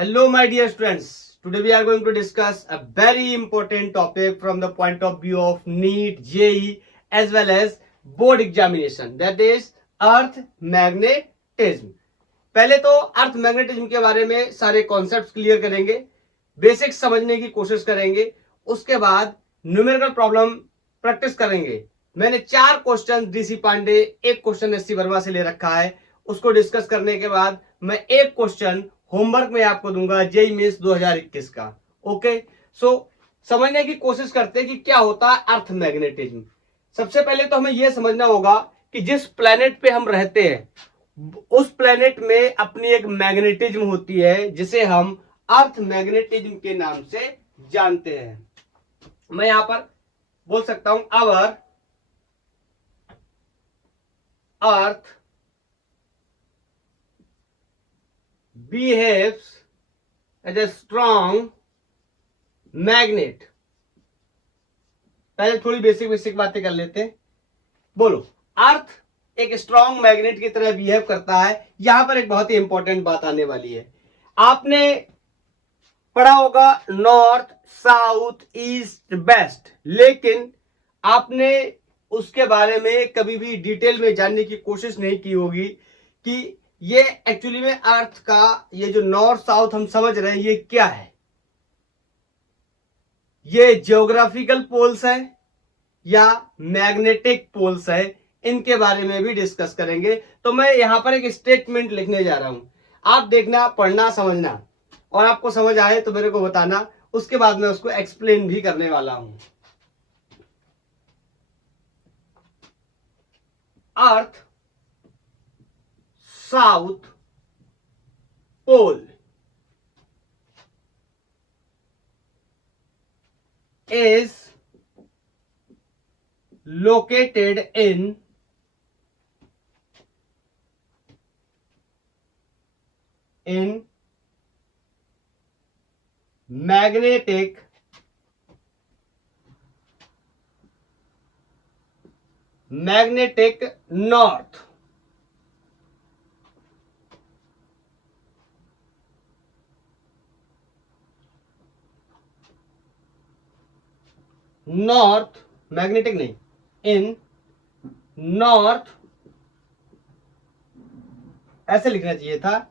Hello, my dear students. Today we are going to discuss a very important topic from the point of view of NEET, JEE as well as board examination. That is earth magnetism. पहले तो अर्थ magnetism के बारे में सारे concepts clear करेंगे, basics समझने की कोशिश करेंगे. उसके बाद न्यूमेरिकल प्रॉब्लम प्रैक्टिस करेंगे. मैंने 4 क्वेश्चन डीसी पांडे, एक क्वेश्चन एससी वर्मा से ले रखा है. उसको डिस्कस करने के बाद मैं एक क्वेश्चन होमवर्क में आपको दूंगा जेईई मेंस 2021 का. ओके, सो समझने की कोशिश करते हैं कि क्या होता है अर्थ मैग्नेटिज्म. सबसे पहले तो हमें यह समझना होगा कि जिस प्लेनेट पे हम रहते हैं उस प्लेनेट में अपनी एक मैग्नेटिज्म होती है जिसे हम अर्थ मैग्नेटिज्म के नाम से जानते हैं. मैं यहां पर बोल सकता हूं our earth behaves as a strong magnet. पहले थोड़ी बेसिक बातें कर लेते हैं. बोलो, अर्थ एक स्ट्रॉन्ग मैग्नेट की तरह बिहेव करता है. यहां पर एक बहुत ही इंपॉर्टेंट बात आने वाली है. आपने पढ़ा होगा नॉर्थ, साउथ, ईस्ट, वेस्ट, लेकिन आपने उसके बारे में कभी भी डिटेल में जानने की कोशिश नहीं की होगी कि ये एक्चुअली में अर्थ का ये जो नॉर्थ साउथ हम समझ रहे हैं ये क्या है. ये ज्योग्राफिकल पोल्स है या मैग्नेटिक पोल्स है, इनके बारे में भी डिस्कस करेंगे. तो मैं यहां पर एक स्टेटमेंट लिखने जा रहा हूं. आप देखना, पढ़ना, समझना, और आपको समझ आए तो मेरे को बताना. उसके बाद मैं उसको एक्सप्लेन भी करने वाला हूं. अर्थ South Pole is located in magnetic north. North magnetic नहीं, इन नॉर्थ ऐसे लिखना चाहिए था.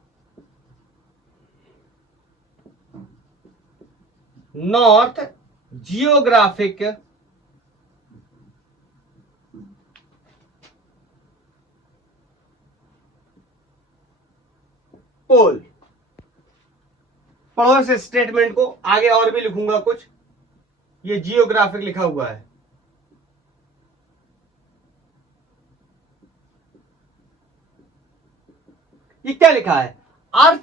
नॉर्थ जियोग्राफिक पोल. पढ़ो इस स्टेटमेंट को, आगे और भी लिखूंगा कुछ. ये जियोग्राफिक लिखा हुआ है. ये क्या लिखा है? Earth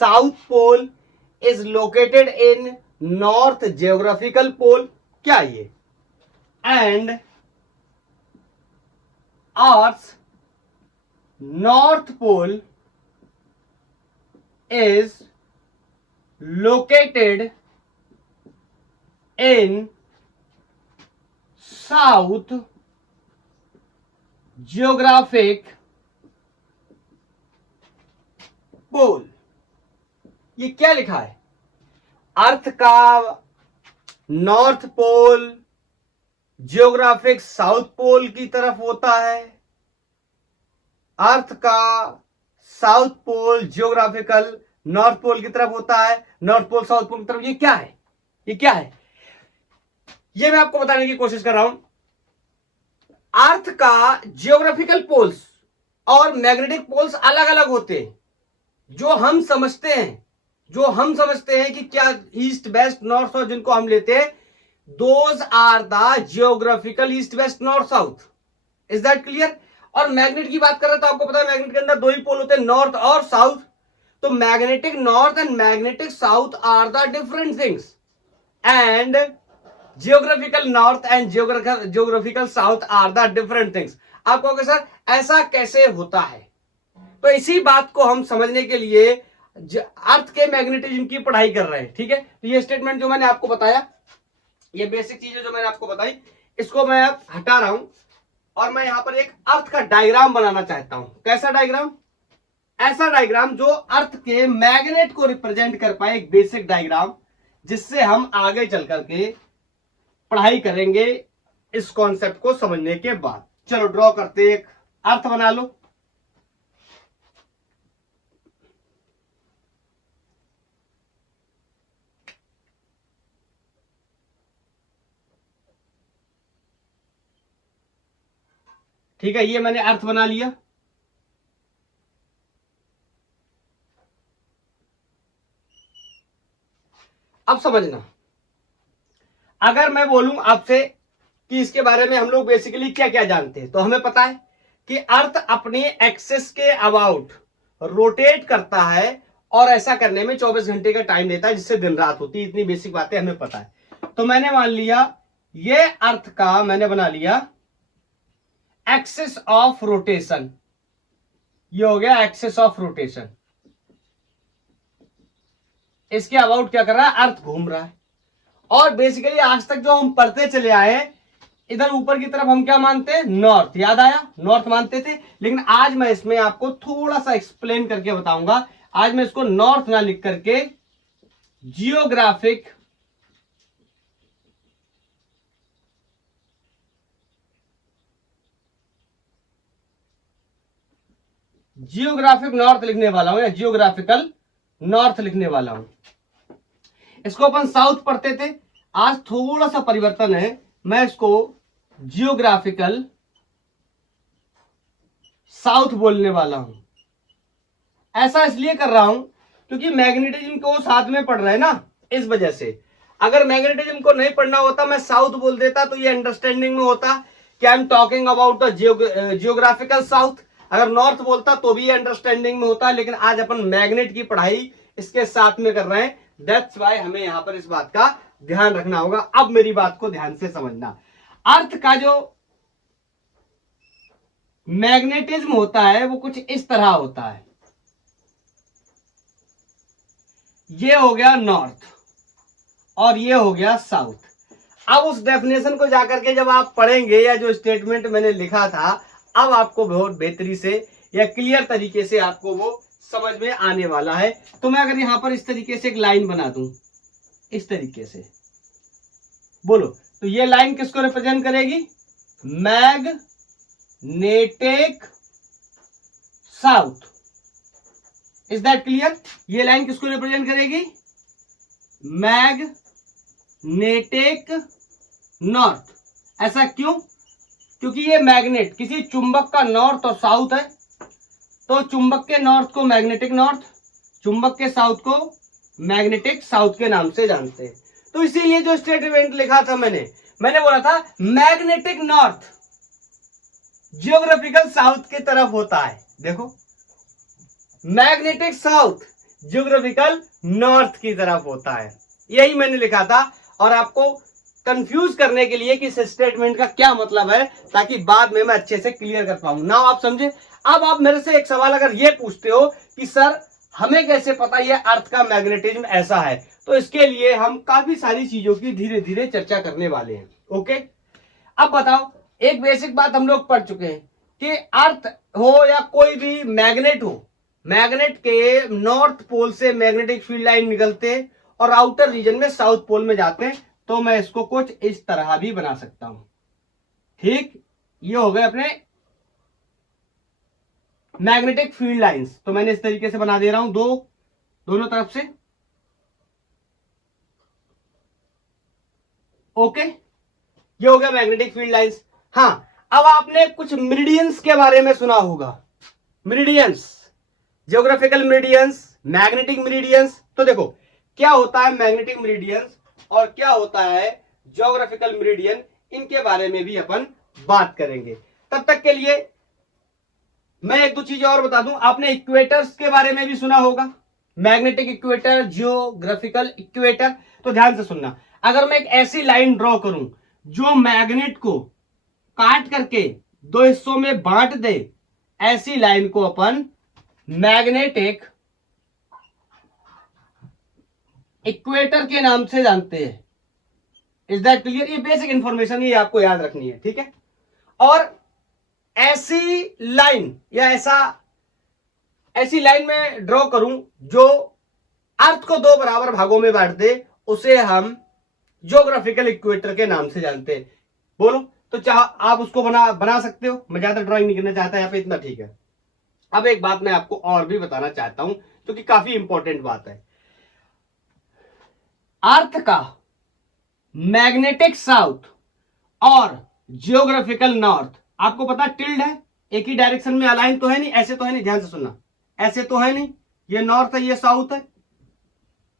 south pole is located in north geographical pole. क्या ये? And earth north pole is located in south geographic pole. ये क्या लिखा है? अर्थ का north pole geographic south pole की तरफ होता है. अर्थ का south pole geographical north pole की तरफ होता है. नॉर्थ पोल साउथ पोल की तरफ. ये क्या है? ये क्या है? ये मैं आपको बताने की कोशिश कर रहा हूं. अर्थ का जियोग्राफिकल पोल्स और मैग्नेटिक पोल्स अलग अलग होते हैं. जो हम समझते हैं कि क्या ईस्ट वेस्ट नॉर्थ साउथ जिनको हम लेते हैं, those are the geographical east west north south. Is that clear? और मैग्नेट की बात कर रहे हैं तो आपको पता है मैग्नेट के अंदर 2 ही पोल होते हैं, नॉर्थ और साउथ. तो magnetic north and magnetic south are the different things. And geographical north and geographical south are the different things. आप कहोगे सर ऐसा कैसे होता है? तो इसी बात को हम समझने के लिए अर्थ के मैग्नेटिज्म की पढ़ाई कर रहे हैं. ठीक है, तो ये स्टेटमेंट जो मैंने आपको बताया, ये बेसिक चीजें जो मैंने आपको बताई, इसको मैं अब हटा रहा हूं और मैं यहां पर एक अर्थ का डायग्राम बनाना चाहता हूं. कैसा डायग्राम? ऐसा डायग्राम जो अर्थ के मैग्नेट को रिप्रेजेंट कर पाए, एक बेसिक डायग्राम जिससे हम आगे चल करके पढ़ाई करेंगे इस कॉन्सेप्ट को समझने के बाद। चलो ड्रॉ करते, एक अर्थ बना लो। ठीक है, ये मैंने अर्थ बना लिया। अब समझना, अगर मैं बोलूं आपसे कि इसके बारे में हम लोग बेसिकली क्या क्या जानते हैं, तो हमें पता है कि अर्थ अपने एक्सिस के अबाउट रोटेट करता है और ऐसा करने में 24 घंटे का टाइम देता है, जिससे दिन रात होती है। इतनी बेसिक बातें हमें पता है। तो मैंने मान लिया ये अर्थ का मैंने बना लिया एक्सिस ऑफ रोटेशन। ये हो गया एक्सिस ऑफ रोटेशन। इसके अबाउट क्या कर रहा है, अर्थ घूम रहा है। और बेसिकली आज तक जो हम पढ़ते चले आए, इधर ऊपर की तरफ हम क्या मानते हैं, नॉर्थ। याद आया, नॉर्थ मानते थे। लेकिन आज मैं इसमें आपको थोड़ा सा एक्सप्लेन करके बताऊंगा। आज मैं इसको नॉर्थ ना लिख करके जियोग्राफिक नॉर्थ लिखने वाला हूं, या जियोग्राफिकल नॉर्थ लिखने वाला हूं। इसको अपन साउथ पढ़ते थे, आज थोड़ा सा परिवर्तन है, मैं इसको जियोग्राफिकल साउथ बोलने वाला हूं। ऐसा इसलिए कर रहा हूं क्योंकि मैग्नेटिज्म को साथ में पढ़ रहे हैं ना, इस वजह से। अगर मैग्नेटिज्म को नहीं पढ़ना होता, मैं साउथ बोल देता, तो ये अंडरस्टैंडिंग में होता कि I am talking about the geographical south. अगर नॉर्थ बोलता तो भी अंडरस्टैंडिंग में होता। लेकिन आज अपन मैग्नेट की पढ़ाई इसके साथ में कर रहे हैं, दैट्स वाई हमें यहां पर इस बात का ध्यान रखना होगा। अब मेरी बात को ध्यान से समझना, अर्थ का जो मैग्नेटिज्म होता है वो कुछ इस तरह होता है। ये हो गया नॉर्थ और ये हो गया साउथ। अब उस डेफिनेशन को जाकर के जब आप पढ़ेंगे, या जो स्टेटमेंट मैंने लिखा था, अब आपको बहुत बेहतरी से या क्लियर तरीके से आपको वो समझ में आने वाला है। तो मैं अगर यहां पर इस तरीके से एक लाइन बना दूं, इस तरीके से बोलो, तो ये लाइन किसको रिप्रेजेंट करेगी, magnetic south. Is that clear? ये लाइन किसको रिप्रेजेंट करेगी, मैग्नेटिक नॉर्थ। ऐसा क्यों? क्योंकि ये मैग्नेट किसी चुंबक का नॉर्थ और साउथ है, तो चुंबक के नॉर्थ को मैग्नेटिक नॉर्थ, चुंबक के साउथ को मैग्नेटिक साउथ के नाम से जानते हैं। तो इसीलिए जो स्टेटमेंट लिखा था मैंने बोला था मैग्नेटिक नॉर्थ जियोग्राफिकल साउथ की तरफ होता है। देखो, मैग्नेटिक साउथ जियोग्राफिकल नॉर्थ की तरफ होता है, यही मैंने लिखा था। और आपको कंफ्यूज करने के लिए कि इस स्टेटमेंट का क्या मतलब है, ताकि बाद में मैं अच्छे से क्लियर कर पाऊं ना, आप समझे। अब आप मेरे से एक सवाल अगर ये पूछते हो कि सर हमें कैसे पता ये अर्थ का मैग्नेटिज्म ऐसा है, तो इसके लिए हम काफी सारी चीजों की धीरे धीरे चर्चा करने वाले हैं। ओके, अब बताओ, एक बेसिक बात हम लोग पढ़ चुके हैं कि अर्थ हो या कोई भी मैग्नेट हो, मैग्नेट के नॉर्थ पोल से मैग्नेटिक फील्ड लाइन निकलते और आउटर रीजन में साउथ पोल में जाते हैं। तो मैं इसको कुछ इस तरह भी बना सकता हूं। ठीक, ये हो गए अपने मैग्नेटिक फील्ड लाइंस। तो मैंने इस तरीके से बना दे रहा हूं, दोनों तरफ से। ओके, ये हो गया मैग्नेटिक फील्ड लाइंस। हाँ, अब आपने कुछ मेरिडियंस के बारे में सुना होगा, meridians, geographical meridians, magnetic meridians. तो देखो क्या होता है मैग्नेटिक मेरिडियंस और क्या होता है जियोग्राफिकल मेरिडियन, इनके बारे में भी अपन बात करेंगे। तब तक के लिए मैं एक दो चीजें और बता दूं। आपने इक्वेटर्स के बारे में भी सुना होगा, मैग्नेटिक इक्वेटर, जियोग्राफिकल इक्वेटर। तो ध्यान से सुनना, अगर मैं एक ऐसी लाइन ड्रॉ करूं जो मैग्नेट को काट करके दो हिस्सों में बांट दे, ऐसी लाइन को अपन मैग्नेटिक इक्वेटर के नाम से जानते हैं। Is that clear? ये बेसिक इंफॉर्मेशन ही आपको याद रखनी है, ठीक है। और ऐसी लाइन या ऐसा ऐसी लाइन में ड्रॉ करूं जो अर्थ को दो बराबर भागों में बांट दे, उसे हम ज्योग्राफिकल इक्वेटर के नाम से जानते हैं। बोलो, तो चाह आप उसको बना सकते हो। मैं ज्यादा ड्राइंग नहीं करना चाहता यहाँ पे, इतना ठीक है। अब एक बात मैं आपको और भी बताना चाहता हूं जो कि काफी इंपॉर्टेंट बात है। अर्थ का मैग्नेटिक साउथ और जियोग्राफिकल नॉर्थ, आपको पता टिल्ड है, एक ही डायरेक्शन में अलाइन तो है नहीं, ऐसे तो है नहीं, ध्यान से सुनना, ऐसे तो है नहीं, ये नॉर्थ है ये साउथ है,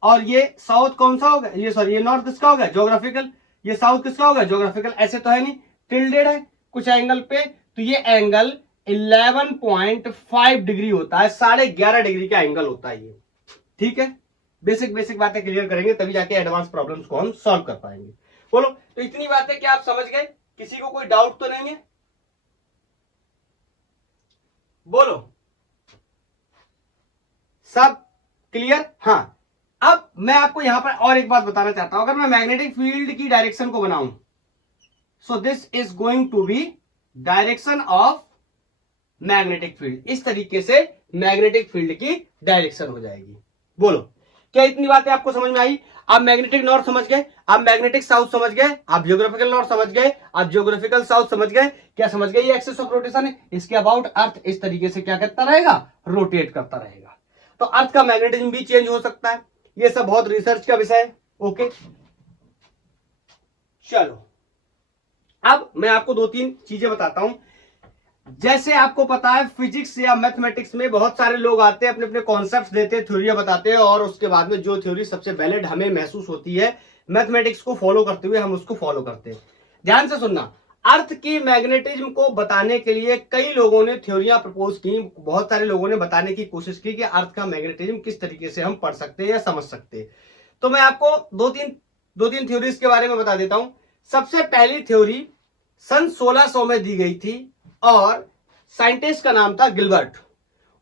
और ये साउथ कौन सा होगा, ये सॉरी ये नॉर्थ किसका होगा ज्योग्राफिकल, ये साउथ किसका होगा ज्योग्राफिकल, ऐसे तो है नहीं, टिल्डेड है कुछ एंगल पे, तो ये एंगल 11.5 डिग्री होता है, 11.5 डिग्री का एंगल होता है ये। ठीक है, बेसिक बातें क्लियर करेंगे तभी जाके एडवांस प्रॉब्लम्स को हम सॉल्व कर पाएंगे। बोलो, तो इतनी बातें क्या आप समझ गए? किसी को कोई डाउट तो नहीं है? बोलो, सब क्लियर? हाँ, अब मैं आपको यहां पर और एक बात बताना चाहता हूं। अगर मैं मैग्नेटिक फील्ड की डायरेक्शन को बनाऊं, so this is going to be direction of magnetic field, इस तरीके से मैग्नेटिक फील्ड की डायरेक्शन हो जाएगी। बोलो, क्या इतनी बातें आपको समझ में आई? आप मैग्नेटिक नॉर्थ समझ गए, आप मैग्नेटिक साउथ समझ गए, आप जियोग्राफिकल नॉर्थ समझ गए, आप जियोग्राफिकल साउथ समझ गए। क्या समझ गए? ये एक्सिस ऑफ रोटेशन है, इसके अबाउट अर्थ इस तरीके से क्या करता रहेगा, रोटेट करता रहेगा। तो अर्थ का मैग्नेटिज्म भी चेंज हो सकता है। ये सब बहुत रिसर्च का विषय है। ओके, चलो अब मैं आपको 2-3 चीजें बताता हूं। जैसे आपको पता है फिजिक्स या मैथमेटिक्स में बहुत सारे लोग आते हैं, अपने अपने कॉन्सेप्ट्स देते हैं, थ्योरियां बताते हैं, और उसके बाद में जो थ्योरी सबसे वैलिड हमें महसूस होती है मैथमेटिक्स को फॉलो करते हुए, हम उसको फॉलो करते हैं। ध्यान से सुनना, अर्थ की मैग्नेटिज्म को बताने के लिए कई लोगों ने थ्योरियां प्रपोज की, बहुत सारे लोगों ने बताने की कोशिश की कि अर्थ का मैग्नेटिज्म किस तरीके से हम पढ़ सकते हैं या समझ सकते हैं। तो मैं आपको दो तीन थ्योरीज के बारे में बता देता हूं। सबसे पहली थ्योरी सन 1600 में दी गई थी, और साइंटिस्ट का नाम था गिलबर्ट।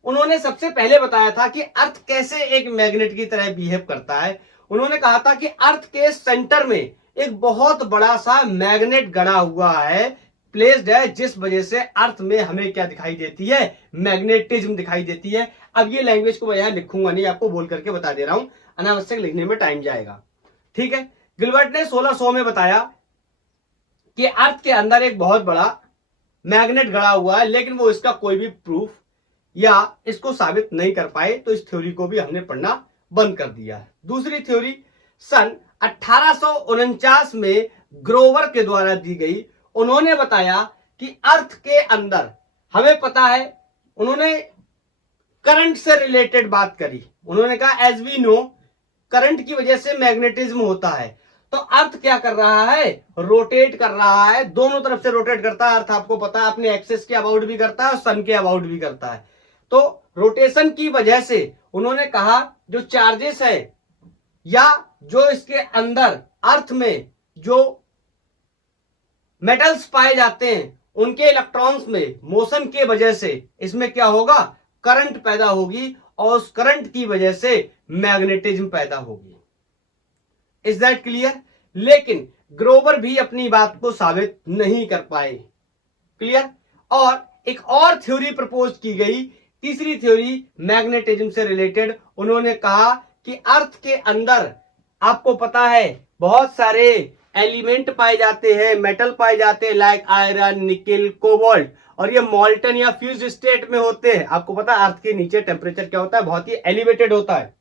उन्होंने सबसे पहले बताया था कि अर्थ कैसे एक मैग्नेट की तरह बिहेव करता है। उन्होंने कहा था कि अर्थ के सेंटर में एक बहुत बड़ा सा मैग्नेट गड़ा हुआ है, प्लेस्ड है, जिस वजह से अर्थ में हमें क्या दिखाई देती है, मैग्नेटिज्म दिखाई देती है। अब ये लैंग्वेज को मैं यहां लिखूंगा नहीं, आपको बोल करके बता दे रहा हूं, अनावश्यक लिखने में टाइम जाएगा। ठीक है, गिलबर्ट ने 1600 में बताया कि अर्थ के अंदर एक बहुत बड़ा मैग्नेट गड़ा हुआ है, लेकिन वो इसका कोई भी प्रूफ या इसको साबित नहीं कर पाए, तो इस थ्योरी को भी हमने पढ़ना बंद कर दिया है। दूसरी थ्योरी सन 1849 में ग्रोवर के द्वारा दी गई। उन्होंने बताया कि अर्थ के अंदर, हमें पता है, उन्होंने करंट से रिलेटेड बात करी। उन्होंने कहा एज वी नो करंट की वजह से मैग्नेटिज्म होता है, तो अर्थ क्या कर रहा है, रोटेट कर रहा है, दोनों तरफ से रोटेट करता है अर्थ, आपको पता है, अपने एक्सिस के अबाउट भी करता है और सन के अबाउट भी करता है। तो रोटेशन की वजह से उन्होंने कहा जो चार्जेस है या जो इसके अंदर अर्थ में जो मेटल्स पाए जाते हैं, उनके इलेक्ट्रॉन्स में मोशन के वजह से इसमें क्या होगा, करंट पैदा होगी, और उस करंट की वजह से मैग्नेटिज्म पैदा होगी। Is that clear? लेकिन ग्रोवर भी अपनी बात को साबित नहीं कर पाए। क्लियर? और एक और थ्योरी प्रपोज की गई, तीसरी थ्योरी मैग्नेटिज्म से रिलेटेड। उन्होंने कहा कि अर्थ के अंदर आपको पता है बहुत सारे एलिमेंट पाए जाते हैं, मेटल पाए जाते हैं, लाइक आयरन, निकेल, कोबाल्ट, और ये मॉल्टन या फ्यूज स्टेट में होते हैं। आपको पता है अर्थ के नीचे टेम्परेचर क्या होता है, बहुत ही एलिवेटेड होता है,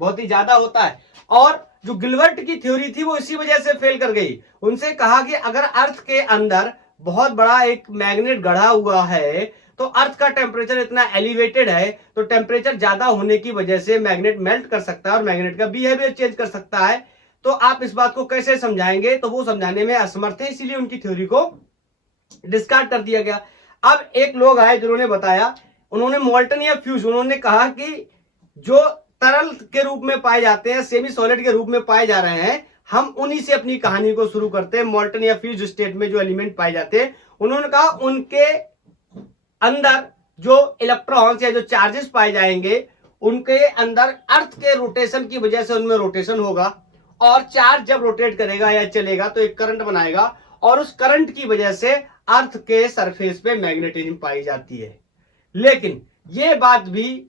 बहुत ही ज्यादा होता है। और जो गिलबर्ट की थ्योरी थी वो इसी वजह से फेल कर गई। उनसे कहा कि अगर अर्थ के अंदर बहुत बड़ा एक मैग्नेट गढ़ा हुआ है, तो अर्थ का टेम्परेचर इतना एलिवेटेड है, तो टेम्परेचर ज्यादा होने की वजह से मैग्नेट मेल्ट कर सकता है और मैग्नेट का बिहेवियर चेंज कर सकता है। तो आप इस बात को कैसे समझाएंगे? तो वो समझाने में असमर्थ है, इसीलिए उनकी थ्योरी को डिस्कार्ड कर दिया गया। अब एक लोग आए जिन्होंने बताया, उन्होंने मॉल्टन या फ्यूज, उन्होंने कहा कि जो तरल के रूप में पाए जाते हैं, सेमी सॉलिड के रूप में पाए जा रहे हैं, हम उन्हीं से अपनी कहानी को शुरू करते हैं। मॉल्टन या फ्यूज स्टेट में जो एलिमेंट पाए जाते हैं, उन्होंने कहा उनके अंदर जो इलेक्ट्रॉन्स या जो चार्जेस पाए जाएंगे, उनके अंदर अर्थ के रोटेशन की वजह से उनमें रोटेशन होगा, और चार्ज जब रोटेट करेगा या चलेगा तो एक करंट बनाएगा, और उस करंट की वजह से अर्थ के सरफेस पे मैग्नेटिज्म पाई जाती है। लेकिन यह बात भी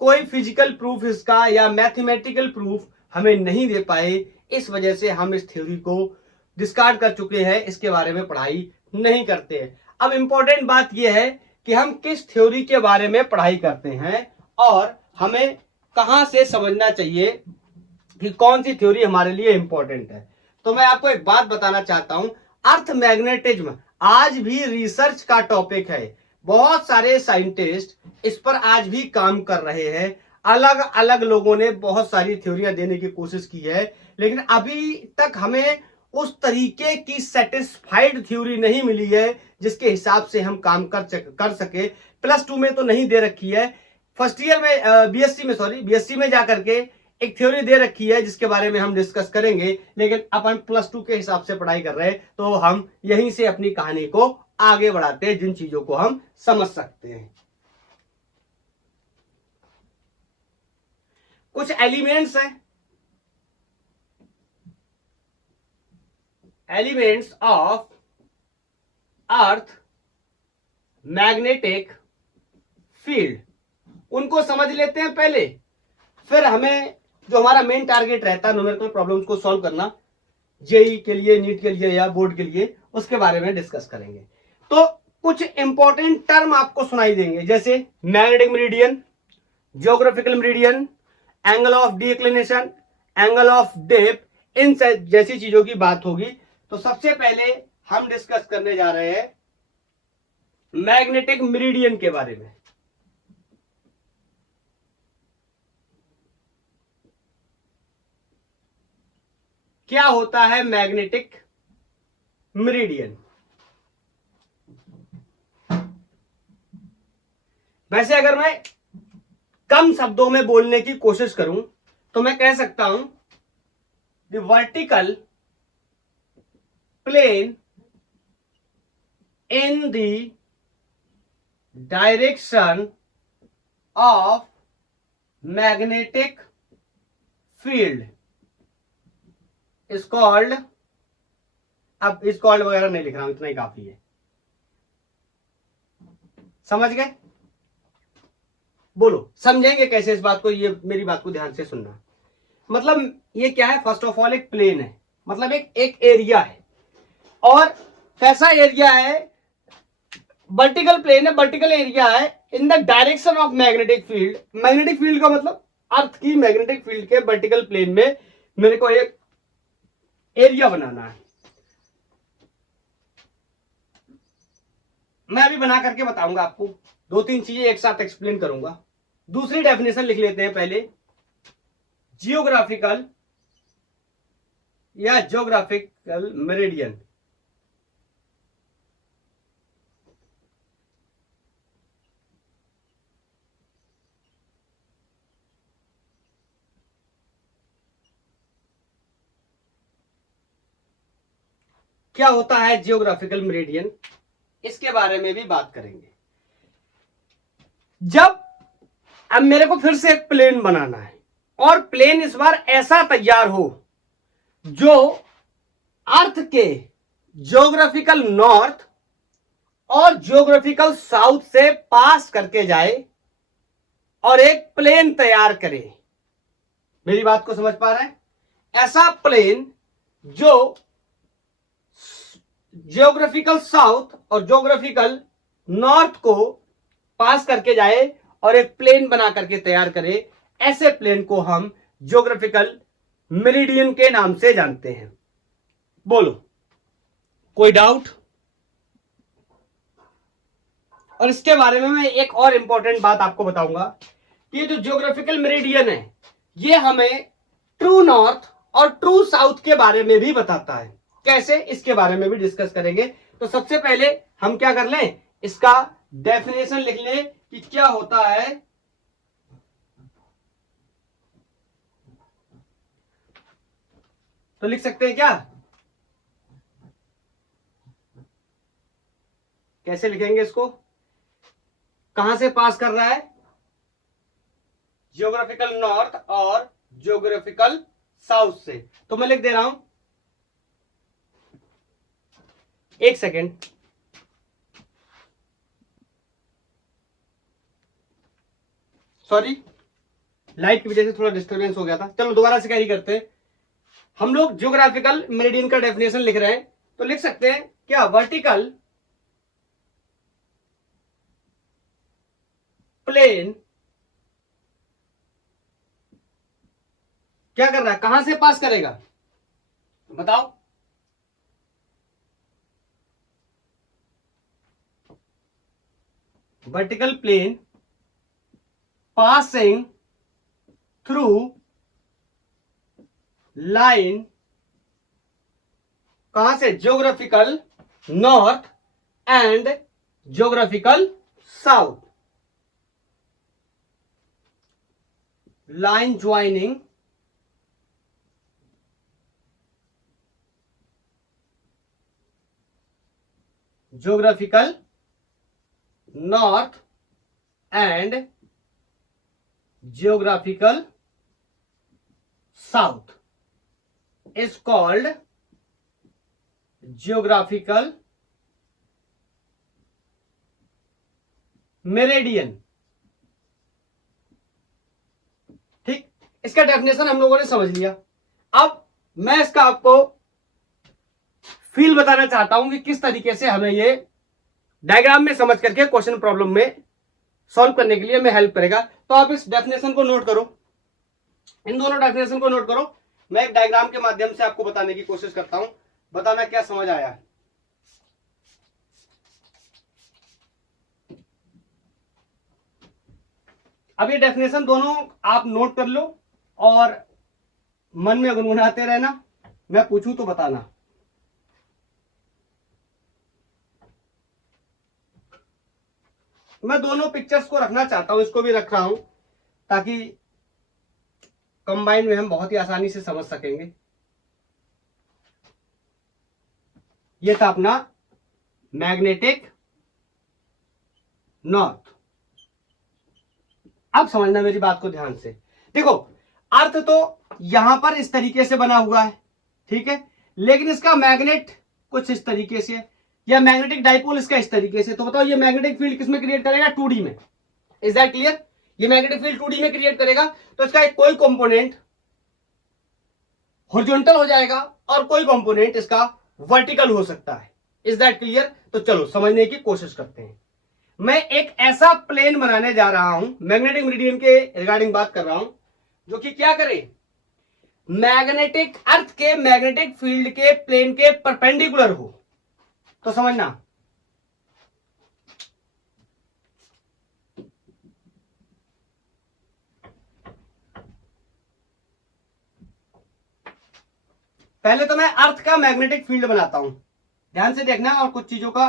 कोई फिजिकल प्रूफ इसका या मैथमेटिकल प्रूफ हमें नहीं दे पाए, इस वजह से हम इस थ्योरी को डिस्कार्ड कर चुके हैं, इसके बारे में पढ़ाई नहीं करते हैं। अब इंपॉर्टेंट बात यह है कि हम किस थ्योरी के बारे में पढ़ाई करते हैं और हमें कहां से समझना चाहिए कि कौन सी थ्योरी हमारे लिए इंपॉर्टेंट है। तो मैं आपको एक बात बताना चाहता हूं, अर्थ मैग्नेटिज्म आज भी रिसर्च का टॉपिक है। बहुत सारे साइंटिस्ट इस पर आज भी काम कर रहे हैं। अलग अलग लोगों ने बहुत सारी थ्योरियां देने की कोशिश की है, लेकिन अभी तक हमें उस तरीके की सेटिस्फाइड थ्योरी नहीं मिली है जिसके हिसाब से हम काम कर सके। +2 में तो नहीं दे रखी है, फर्स्ट ईयर में बीएससी में जाकर के एक थ्योरी दे रखी है जिसके बारे में हम डिस्कस करेंगे, लेकिन अपन +2 के हिसाब से पढ़ाई कर रहे हैं, तो हम यहीं से अपनी कहानी को आगे बढ़ाते हैं जिन चीजों को हम समझ सकते हैं। कुछ एलिमेंट्स हैं, elements of earth magnetic field, उनको समझ लेते हैं पहले, फिर हमें जो हमारा मेन टारगेट रहता है न्यूमेरिकल प्रॉब्लम्स को सॉल्व करना, जेई के लिए, नीट के लिए या बोर्ड के लिए, उसके बारे में डिस्कस करेंगे। तो कुछ इंपॉर्टेंट टर्म आपको सुनाई देंगे, जैसे magnetic meridian, geographical meridian, angle of declination, angle of depth, इन जैसी चीजों की बात होगी। तो सबसे पहले हम डिस्कस करने जा रहे हैं मैग्नेटिक मेरिडियन के बारे में। क्या होता है मैग्नेटिक मेरिडियन? वैसे अगर मैं कम शब्दों में बोलने की कोशिश करूं तो मैं कह सकता हूं the vertical plane in the direction of magnetic field is called, अब इज कॉल्ड वगैरह नहीं लिख रहा हूं, इतना ही काफी है। समझ गए? बोलो समझेंगे कैसे इस बात को, ये मेरी बात को ध्यान से सुनना। मतलब ये क्या है, फर्स्ट ऑफ ऑल एक प्लेन है, मतलब एक एरिया है, और कैसा एरिया है, वर्टिकल प्लेन है, वर्टिकल एरिया है इन the direction of magnetic field. Magnetic field का मतलब अर्थ की मैग्नेटिक फील्ड के वर्टिकल प्लेन में मेरे को एक एरिया बनाना है। मैं अभी बना करके बताऊंगा आपको, 2-3 चीजें एक साथ एक्सप्लेन करूंगा। दूसरी डेफिनेशन लिख लेते हैं पहले, जियोग्राफिकल या ज्योग्राफिकल मेरिडियन। क्या होता है जियोग्राफिकल मेरिडियन, इसके बारे में भी बात करेंगे। जब अब मेरे को फिर से एक प्लेन बनाना है, और प्लेन इस बार ऐसा तैयार हो जो अर्थ के ज्योग्राफिकल नॉर्थ और ज्योग्राफिकल साउथ से पास करके जाए और एक प्लेन तैयार करे। मेरी बात को समझ पा रहे हैं? ऐसा प्लेन जो ज्योग्राफिकल साउथ और ज्योग्राफिकल नॉर्थ को पास करके जाए और एक प्लेन बना करके तैयार करे, ऐसे प्लेन को हम ज्योग्राफिकल मेरिडियन के नाम से जानते हैं। बोलो कोई डाउट? और इसके बारे में मैं एक और इंपॉर्टेंट बात आपको बताऊंगा कि ये जो ज्योग्राफिकल मेरिडियन है, ये हमें ट्रू नॉर्थ और ट्रू साउथ के बारे में भी बताता है। कैसे, इसके बारे में भी डिस्कस करेंगे। तो सबसे पहले हम क्या कर लें, इसका डेफिनेशन लिख लें कि क्या होता है तो लिख सकते हैं क्या? कैसे लिखेंगे इसको? कहां से पास कर रहा है? ज्योग्राफिकल नॉर्थ और ज्योग्राफिकल साउथ से। तो मैं लिख दे रहा हूं, एक सेकेंड, सॉरी, लाइट की वजह से थोड़ा डिस्टर्बेंस हो गया था। चलो दोबारा से कैरी करते हैं। हम लोग ज्योग्राफिकल मेरिडियन का डेफिनेशन लिख रहे हैं, तो लिख सकते हैं क्या, वर्टिकल प्लेन क्या कर रहा है, कहां से पास करेगा बताओ। Vertical plane passing through line कहां से, geographical north and geographical south, line joining geographical north and geographical south is called geographical meridian। ठीक, इसका डेफिनेशन हम लोगों ने समझ लिया। अब मैं इसका आपको फील बताना चाहता हूं कि किस तरीके से हमें ये डायग्राम में समझ करके क्वेश्चन प्रॉब्लम में सॉल्व करने के लिए हमें हेल्प करेगा। तो आप इस डेफिनेशन को नोट करो, इन दोनों डेफिनेशन को नोट करो। मैं एक डायग्राम के माध्यम से आपको बताने की कोशिश करता हूं, बताना क्या समझ आया है। अब ये डेफिनेशन दोनों आप नोट कर लो और मन में गुनगुनाते रहना, मैं पूछूं तो बताना। मैं दोनों पिक्चर्स को रखना चाहता हूं, इसको भी रख रहा हूं ताकि कंबाइन में हम बहुत ही आसानी से समझ सकेंगे। ये था अपना मैग्नेटिक नॉर्थ। अब समझना मेरी बात को ध्यान से, देखो अर्थ तो यहां पर इस तरीके से बना हुआ है, ठीक है, लेकिन इसका मैग्नेट कुछ इस तरीके से, या मैग्नेटिक डाइपोल इसका इस तरीके से। तो बताओ ये मैग्नेटिक फील्ड किसमें क्रिएट करेगा, 2D में। Is that clear? ये मैग्नेटिक फील्ड 2D में क्रिएट करेगा, तो इसका एक कोई कंपोनेंट हॉरिजॉन्टल हो जाएगा और कोई कंपोनेंट इसका वर्टिकल हो सकता है। Is that clear? तो चलो समझने की कोशिश करते हैं। मैं एक ऐसा प्लेन बनाने जा रहा हूं, मैग्नेटिक मेरिडियन के रिगार्डिंग बात कर रहा हूं, जो कि क्या करे, मैग्नेटिक अर्थ के मैग्नेटिक फील्ड के प्लेन के परपेंडिकुलर हो। तो समझना, पहले तो मैं अर्थ का मैग्नेटिक फील्ड बनाता हूं, ध्यान से देखना और कुछ चीजों का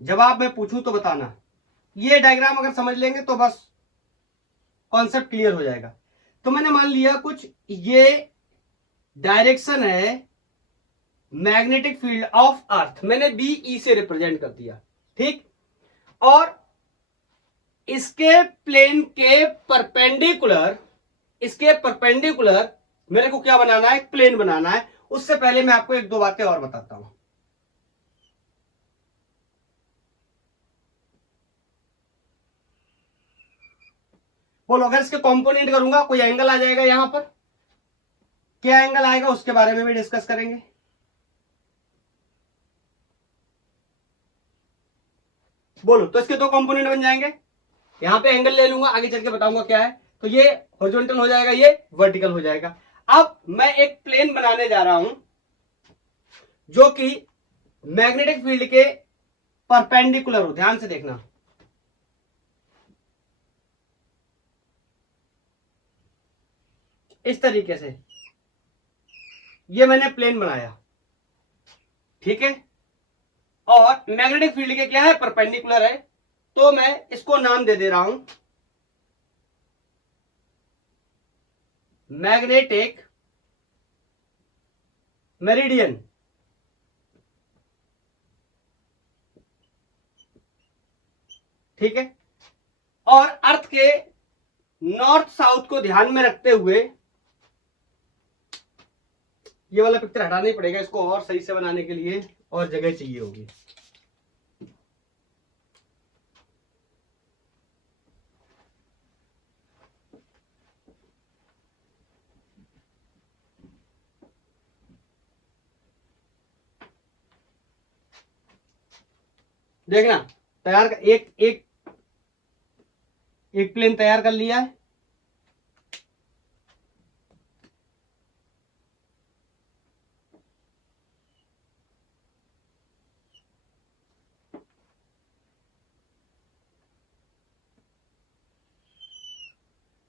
जवाब मैं पूछूं तो बताना। ये डायग्राम अगर समझ लेंगे तो बस कॉन्सेप्ट क्लियर हो जाएगा। तो मैंने मान लिया कुछ ये डायरेक्शन है मैग्नेटिक फील्ड ऑफ अर्थ, मैंने BE से रिप्रेजेंट कर दिया, ठीक, और इसके प्लेन के परपेंडिकुलर, इसके परपेंडिकुलर मेरे को क्या बनाना है, एक प्लेन बनाना है। उससे पहले मैं आपको एक दो बातें और बताता हूं। बोलो, अगर इसके कंपोनेंट करूंगा कोई एंगल आ जाएगा यहां पर, क्या एंगल आएगा उसके बारे में भी डिस्कस करेंगे। बोलो, तो इसके दो कंपोनेंट बन जाएंगे, यहां पे एंगल ले लूंगा, आगे चल के बताऊंगा क्या है। तो ये हॉरिजॉन्टल हो जाएगा, ये वर्टिकल हो जाएगा। अब मैं एक प्लेन बनाने जा रहा हूं जो कि मैग्नेटिक फील्ड के परपेंडिकुलर हो, ध्यान से देखना। इस तरीके से ये मैंने प्लेन बनाया, ठीक है, और मैग्नेटिक फील्ड के क्या है, परपेंडिकुलर है। तो मैं इसको नाम दे रहा हूं मैग्नेटिक मेरिडियन। ठीक है, और अर्थ के नॉर्थ साउथ को ध्यान में रखते हुए ये वाला पिक्चर हटाना ही पड़ेगा, इसको और सही से बनाने के लिए और जगह चाहिए होगी। देखना, तैयार एक एक एक प्लेन तैयार कर लिया है।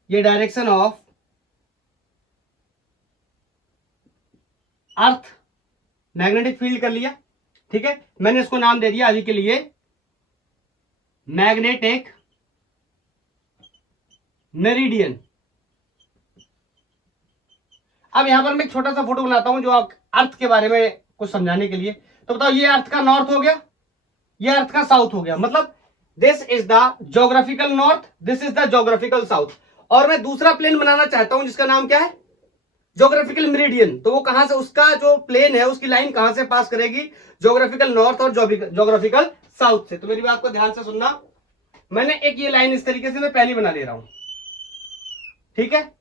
ये direction of earth magnetic field कर लिया, ठीक है। मैंने इसको नाम दे दिया अभी के लिए मैग्नेटिक मेरिडियन। अब यहां पर मैं एक छोटा सा फोटो बनाता हूं जो आप अर्थ के बारे में कुछ समझाने के लिए। तो बताओ, ये अर्थ का नॉर्थ हो गया, ये अर्थ का साउथ हो गया, मतलब this is the geographical north, this is the geographical south. और मैं दूसरा प्लेन बनाना चाहता हूं जिसका नाम क्या है, ज्योग्राफिकल मेरिडियन। तो वो कहां से, उसका जो प्लेन है उसकी लाइन कहां से पास करेगी, ज्योग्राफिकल नॉर्थ और ज्योग्राफिकल साउथ से। तो मेरी बात को ध्यान से सुनना, मैंने एक ये लाइन इस तरीके से मैं पहली बना ले रहा हूं, ठीक है।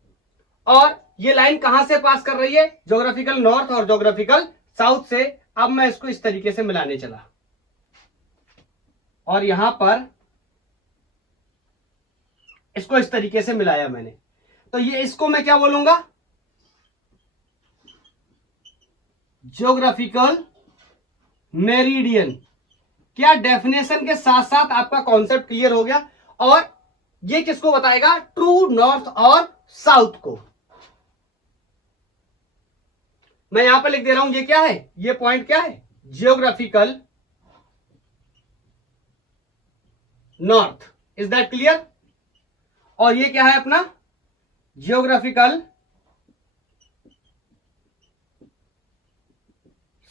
और ये लाइन कहां से पास कर रही है, ज्योग्राफिकल नॉर्थ और ज्योग्राफिकल साउथ से। अब मैं इसको इस तरीके से मिलाने चला और यहां पर इसको इस तरीके से मिलाया मैंने। तो ये इसको मैं क्या बोलूंगा, ज्योग्राफिकल मेरिडियन। क्या डेफिनेशन के साथ साथ आपका कॉन्सेप्ट क्लियर हो गया। और ये किसको बताएगा, ट्रू नॉर्थ और साउथ को। मैं यहां पर लिख दे रहा हूं, ये क्या है, ये पॉइंट क्या है, geographical north. Is that clear. और ये क्या है अपना, जियोग्राफिकल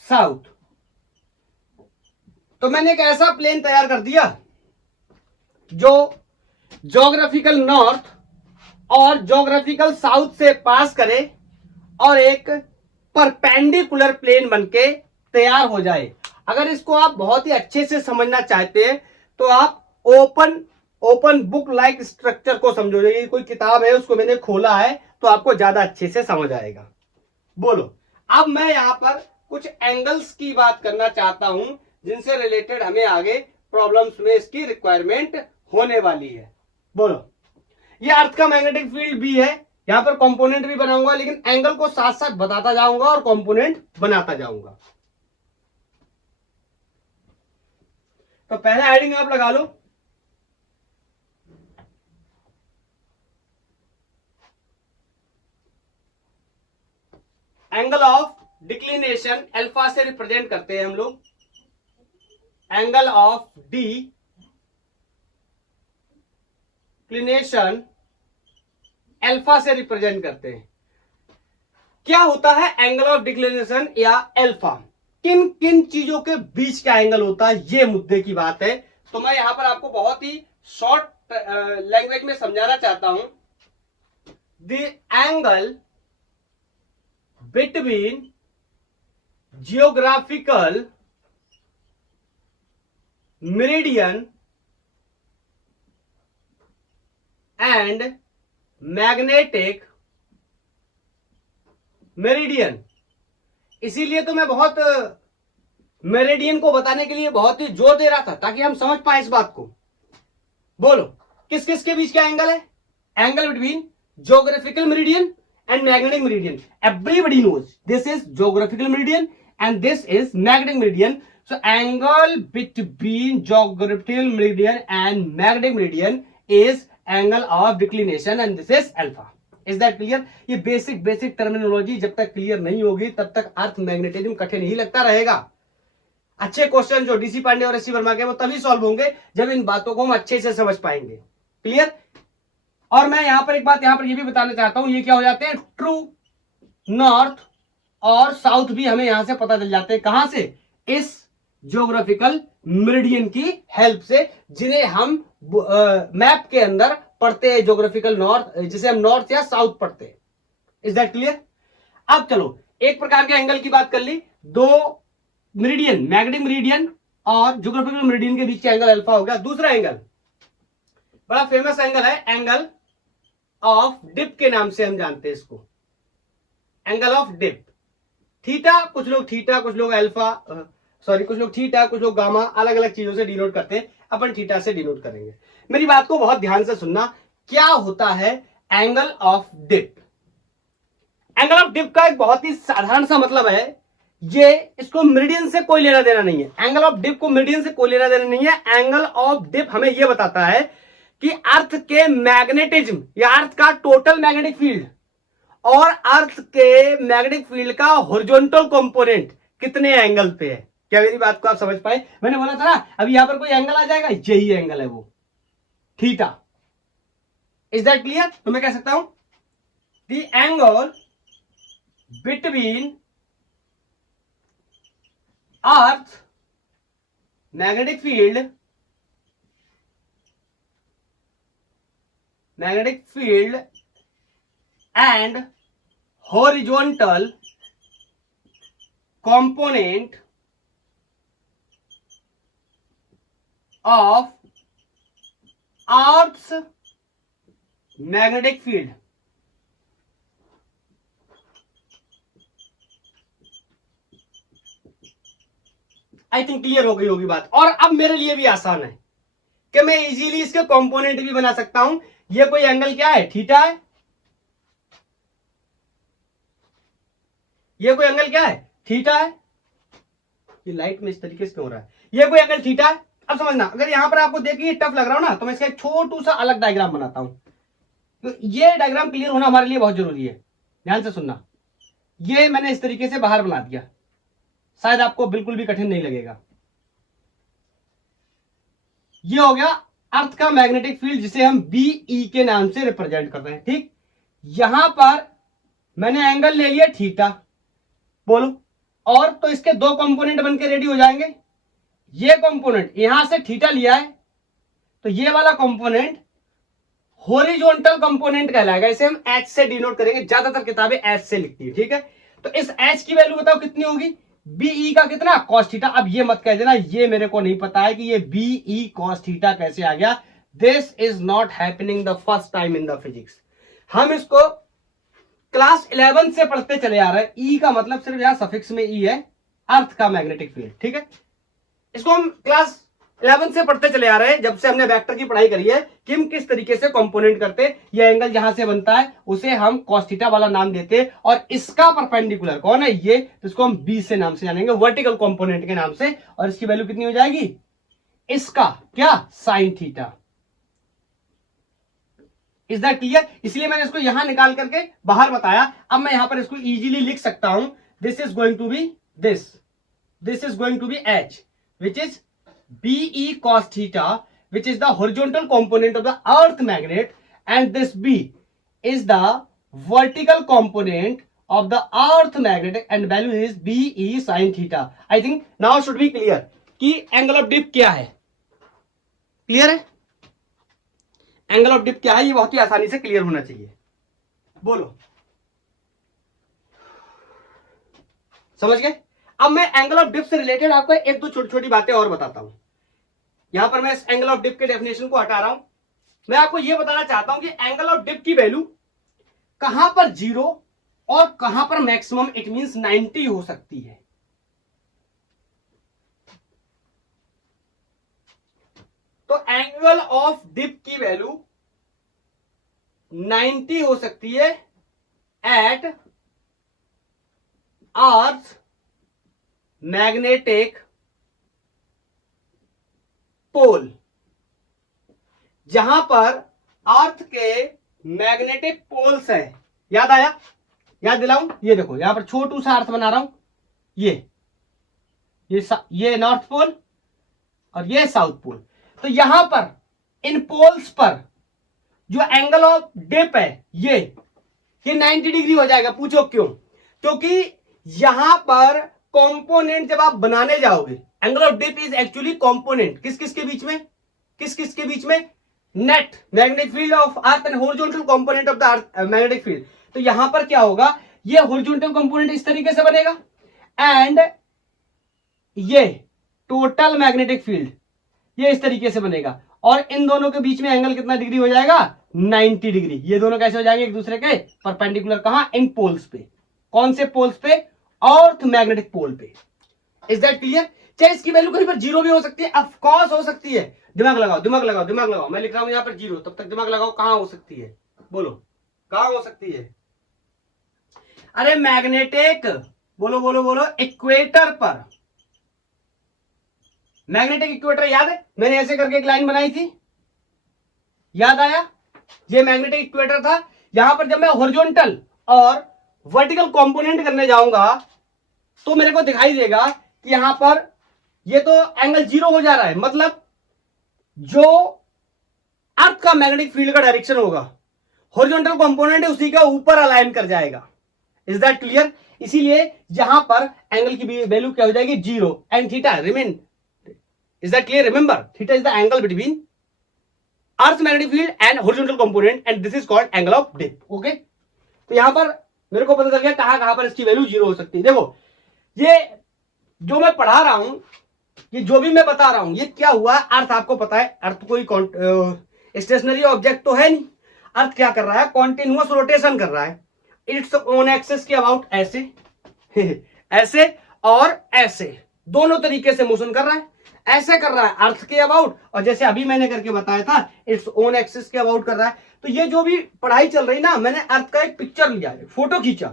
साउथ। तो मैंने एक ऐसा प्लेन तैयार कर दिया जो ज्योग्राफिकल नॉर्थ और ज्योग्राफिकल साउथ से पास करे और एक परपेंडिकुलर प्लेन बनके तैयार हो जाए। अगर इसको आप बहुत ही अच्छे से समझना चाहते हैं तो आप ओपन बुक लाइक स्ट्रक्चर को समझो। ये कोई किताब है, उसको मैंने खोला है तो आपको ज्यादा अच्छे से समझ आएगा। बोलो, अब मैं यहां पर कुछ एंगल्स की बात करना चाहता हूं जिनसे रिलेटेड हमें आगे प्रॉब्लम्स में इसकी रिक्वायरमेंट होने वाली है। बोलो, ये अर्थ का मैग्नेटिक फील्ड भी है, यहां पर कंपोनेंट भी बनाऊंगा, लेकिन एंगल को साथ साथ बताता जाऊंगा और कंपोनेंट बनाता जाऊंगा। तो पहला हेडिंग आप लगा लो, एंगल ऑफ डिक्लिनेशन अल्फा से रिप्रेजेंट करते हैं हम लोग, एंगल ऑफ डिक्लिनेशन अल्फा से रिप्रेजेंट करते हैं। क्या होता है एंगल ऑफ डिक्लिनेशन या अल्फा, किन किन चीजों के बीच का एंगल होता है, ये मुद्दे की बात है। तो मैं यहां पर आपको बहुत ही शॉर्ट लैंग्वेज में समझाना चाहता हूं। The angle between geographical meridian and magnetic meridian. इसीलिए तो मैं बहुत मेरिडियन को बताने के लिए बहुत ही जोर दे रहा था ताकि हम समझ पाए इस बात को। बोलो, किस किस के बीच का एंगल है, angle between geographical meridian and magnetic meridian. Everybody knows this is geographical meridian and this is magnetic meridian. So angle between geographical meridian and magnetic meridian is angle of declination and this is alpha. Is that clear? ये basic terminology जब तक clear नहीं होगी तब तक अर्थ magnetism कठिन ही लगता रहेगा। अच्छे क्वेश्चन जो डीसी पांडे और एस सी वर्मा के वो तभी सॉल्व होंगे जब इन बातों को हम अच्छे से समझ पाएंगे। क्लियर। और मैं यहां पर एक बात यहां पर ये भी बताना चाहता हूं, ये क्या हो जाते हैं, ट्रू नॉर्थ और साउथ भी हमें यहां से पता चल जाते हैं। कहां से, इस ज्योग्राफिकल मेरिडियन की हेल्प से, जिन्हें हम मैप के अंदर पढ़ते हैं, ज्योग्राफिकल नॉर्थ जिसे हम नॉर्थ या साउथ पढ़ते हैं। Is that clear. अब चलो, एक प्रकार के एंगल की बात कर ली, दो मेरिडियन, मैग्नेटिक मेरिडियन और ज्योग्राफिकल मेरिडियन के बीच का एंगल अल्फा हो गया। दूसरा एंगल बड़ा फेमस एंगल है, एंगल ऑफ डिप के नाम से हम जानते हैं इसको, एंगल ऑफ डिप। थीटा, कुछ लोग थीटा, कुछ लोग अल्फा, सॉरी, कुछ लोग थीटा, कुछ लोग गामा, अलग अलग चीजों से डिनोट करते हैं, अपन थीटा से डिनोट करेंगे। मेरी बात को बहुत ध्यान से सुनना। क्या होता है angle of dip? Angle of dip का एक बहुत ही साधारण सा मतलब है, ये इसको मेरिडियन से कोई लेना देना नहीं है। एंगल ऑफ डिप को मेरिडियन से कोई लेना देना नहीं है। एंगल ऑफ डिप हमें यह बताता है कि अर्थ के मैग्नेटिज्म या अर्थ का टोटल मैग्नेटिक फील्ड और अर्थ के मैग्नेटिक फील्ड का हॉरिजॉन्टल कंपोनेंट कितने एंगल पे है। क्या मेरी बात को आप समझ पाए? मैंने बोला था ना, अभी यहां पर कोई एंगल आ जाएगा, यही एंगल है वो थीटा। Is that clear? तो मैं कह सकता हूं the angle between earth magnetic field and horizontal component of Earth's magnetic field. I think clear हो गई होगी बात। और अब मेरे लिए भी आसान है कि मैं इजीली इसके कंपोनेंट भी बना सकता हूं। ये कोई एंगल क्या है? थीटा है। ये कोई एंगल क्या है? थीटा है। ये लाइट में इस तरीके से क्यों हो रहा है? ये कोई एंगल थीटा है। अब समझना, अगर यहां पर आपको देखिए टफ लग रहा हो ना, तो मैं इसका एक छोटू सा अलग डायग्राम बनाता हूं। तो ये डायग्राम क्लियर होना हमारे लिए बहुत जरूरी है। ध्यान से सुनना। ये मैंने इस तरीके से बाहर बना दिया, शायद आपको बिल्कुल भी कठिन नहीं लगेगा। ये हो गया अर्थ का मैग्नेटिक फील्ड, जिसे हम बीई के नाम से रिप्रेजेंट कर रहे हैं। ठीक, यहां पर मैंने एंगल ले लिया थीटा, बोलो, और तो इसके दो कंपोनेंट बनके रेडी हो जाएंगे। ये कंपोनेंट यहां से थीटा लिया है, तो ये वाला कंपोनेंट हॉरिजॉन्टल कंपोनेंट कहलाएगा। इसे हम एच से डिनोट करेंगे, ज्यादातर किताबें एच से लिखती है। ठीक है, तो इस एच की वैल्यू बताओ कितनी होगी? बीई का कितना? Cos theta. अब ये मत कह देना ये मेरे को नहीं पता है कि ये बीई कॉस थीटा कैसे आ गया। This is not happening the first time in the physics. हम इसको क्लास 11 से पढ़ते चले आ रहे हैं। ई का मतलब सिर्फ यहां सफिक्स में ई है, अर्थ का मैग्नेटिक फील्ड। ठीक है, इसको हम क्लास 11 से पढ़ते चले आ रहे हैं, जब से हमने वेक्टर की पढ़ाई करी है कि हम किस तरीके से कंपोनेंट करते। ये एंगल जहां से बनता है उसे हम cos थीटा वाला नाम देते हैं, और इसका परपेंडिकुलर कौन है? ये, तो इसको हम बी से नाम से जानेंगे, वर्टिकल कंपोनेंट के नाम से। और इसकी वैल्यू कितनी हो जाएगी? इसका क्या? Sine theta. Is that clear? इसलिए मैंने इसको यहां निकाल करके बाहर बताया। अब मैं यहां पर इसको इजीली लिख सकता हूं, this is going to be this is going to be H, which is BE cos theta, which is the horizontal component of the earth magnet, and this B is the vertical component of the earth magnet, and value is BE sin theta. I think now should be clear कि angle of dip क्या है। Clear है? Angle of dip क्या है, ये बहुत ही आसानी से क्लियर होना चाहिए। बोलो, समझ गए? अब मैं एंगल ऑफ डिप से रिलेटेड आपको एक दो छोटी छोटी बातें और बताता हूं। यहां पर मैं इस एंगल ऑफ डिप के डेफिनेशन को हटा रहा हूं। मैं आपको यह बताना चाहता हूं कि एंगल ऑफ डिप की वैल्यू कहां पर 0 और कहां पर मैक्सिमम इट मींस 90 हो सकती है। तो एंगल ऑफ डिप की वैल्यू 90 हो सकती है एट अर्थ मैग्नेटिक पोल, जहां पर अर्थ के मैग्नेटिक पोल्स है। याद आया? याद दिलाऊं? ये देखो, यहां पर छोटू सा अर्थ बना रहा हूं। ये नॉर्थ पोल और ये साउथ पोल। तो यहां पर इन पोल्स पर जो एंगल ऑफ डिप है ये 90 डिग्री हो जाएगा। पूछो क्यों? क्योंकि यहां पर कंपोनेंट जब आप बनाने जाओगे, angle of dip is actually component किस किस के बीच में? किस किस के बीच में? Net magnetic field of earth and horizontal component of the earth magnetic field. तो यहां पर क्या होगा? ये हॉरिजॉन्टल कंपोनेंट इस तरीके से बनेगा, एंड ये टोटल मैग्नेटिक फील्ड ये इस तरीके से बनेगा, और इन दोनों के बीच में एंगल कितना डिग्री हो जाएगा? 90 डिग्री। ये दोनों कैसे हो जाएंगे? एक दूसरे के परपेंडिकुलर। कहां? इन पोल्स पे। कौन से पोल्स पे? अर्थ मैग्नेटिक पोल पे। Is that clear? चाहे इसकी वैल्यू कहीं पर जीरो भी हो सकती है, ऑफ कोर्स हो सकती है। दिमाग लगाओ दिमाग लगाओ दिमाग लगाओ, मैं लिख रहा हूं यहाँ पर जीरो, तब तक दिमाग लगाओ कहां हो सकती है, बोलो कहां हो सकती है। अरे मैग्नेटिक, बोलो बोलो बोलो, इक्वेटर पर, मैग्नेटिक इक्वेटर याद है, मैंने ऐसे करके एक लाइन बनाई थी, याद आया, ये मैग्नेटिक इक्वेटर था। यहां पर जब मैं हॉरिजॉन्टल और वर्टिकल कंपोनेंट करने जाऊंगा तो मेरे को दिखाई देगा कि यहां पर ये तो एंगल जीरो हो जा रहा है, मतलब जो अर्थ का मैग्नेटिक फील्ड का डायरेक्शन होगा, हॉरिजॉन्टल कंपोनेंट है उसी का ऊपर अलाइन कर जाएगा। Is that clear? इसीलिए यहां पर एंगल की वैल्यू क्या हो जाएगी, zero, and theta remain. Is that clear? Remember, theta is the angle between earth magnetic field and horizontal component and this is called angle of dip. Okay, तो यहां पर मेरे को पता चल गया कहां कहां पर इसकी वैल्यू जीरो हो सकती है। देखो ये जो मैं पढ़ा रहा हूं, ये जो भी मैं बता रहा हूं, ये क्या हुआ, अर्थ आपको पता है, अर्थ कोई स्टेशनरी ऑब्जेक्ट तो है नहीं। अर्थ क्या कर रहा है, कॉन्टिन्यूअस रोटेशन कर रहा है, इट्स ओन एक्सिस के अबाउट, ऐसे ऐसे और ऐसे दोनों तरीके से मोशन कर रहा है। ऐसे कर रहा है अर्थ के अबाउट, और जैसे अभी मैंने करके बताया था इट्स ओन एक्सिस के अबाउट कर रहा है। तो ये जो भी पढ़ाई चल रही ना, मैंने अर्थ का एक पिक्चर लिया, फोटो खींचा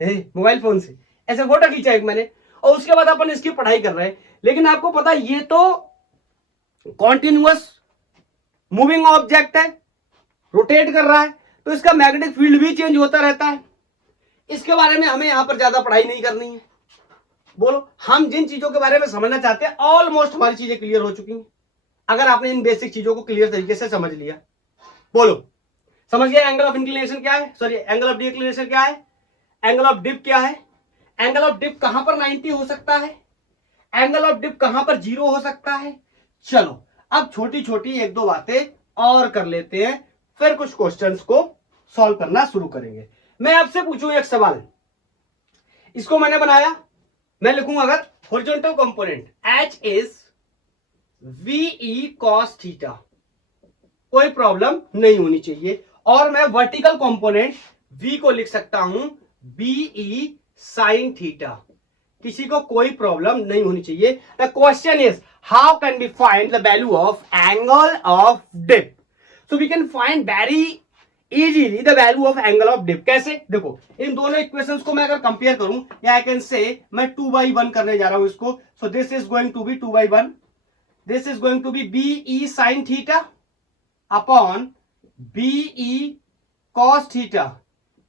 मोबाइल फोन से, ऐसे फोटो खींचा एक मैंने, और उसके बाद अपन इसकी पढ़ाई कर रहे हैं। लेकिन आपको पता है ये तो कॉन्टिन्यूअस मूविंग ऑब्जेक्ट है, रोटेट कर रहा है, तो इसका मैग्नेटिक फील्ड भी चेंज होता रहता है। इसके बारे में हमें यहां पर ज्यादा पढ़ाई नहीं करनी है। बोलो, हम जिन चीजों के बारे में समझना चाहते हैं ऑलमोस्ट हमारी चीजें क्लियर हो चुकी हैं, अगर आपने इन बेसिक चीजों को क्लियर तरीके से समझ लिया। बोलो, समझ गया एंगल ऑफ इंक्लिनेशन क्या है, सॉरी एंगल ऑफ डिक्लिनेशन क्या है, एंगल ऑफ डिप क्या है, एंगल ऑफ डिप कहां पर 90 हो सकता है, एंगल ऑफ डिप कहां पर जीरो हो सकता है। चलो अब छोटी छोटी एक दो बातें और कर लेते हैं, फिर कुछ क्वेश्चंस को सॉल्व करना शुरू करेंगे। मैं आपसे पूछूं एक सवाल, इसको मैंने बनाया, मैं लिखूंगा अगर horizontal component H is VE cos theta, कोई प्रॉब्लम नहीं होनी चाहिए, और मैं वर्टिकल कंपोनेंट V को लिख सकता हूं BE sin थीटा, किसी को कोई प्रॉब्लम नहीं होनी चाहिए। The question is how can we find the value of angle of dip. So we can find very easily the value of angle of dip. कैसे, देखो इन दोनों इक्वेशंस को मैं अगर कंपेयर करूं, या आई कैन से मैं 2/1 करने जा रहा हूं इसको। So this is going to be 2/1, this is going to be BE sin theta upon BE cos theta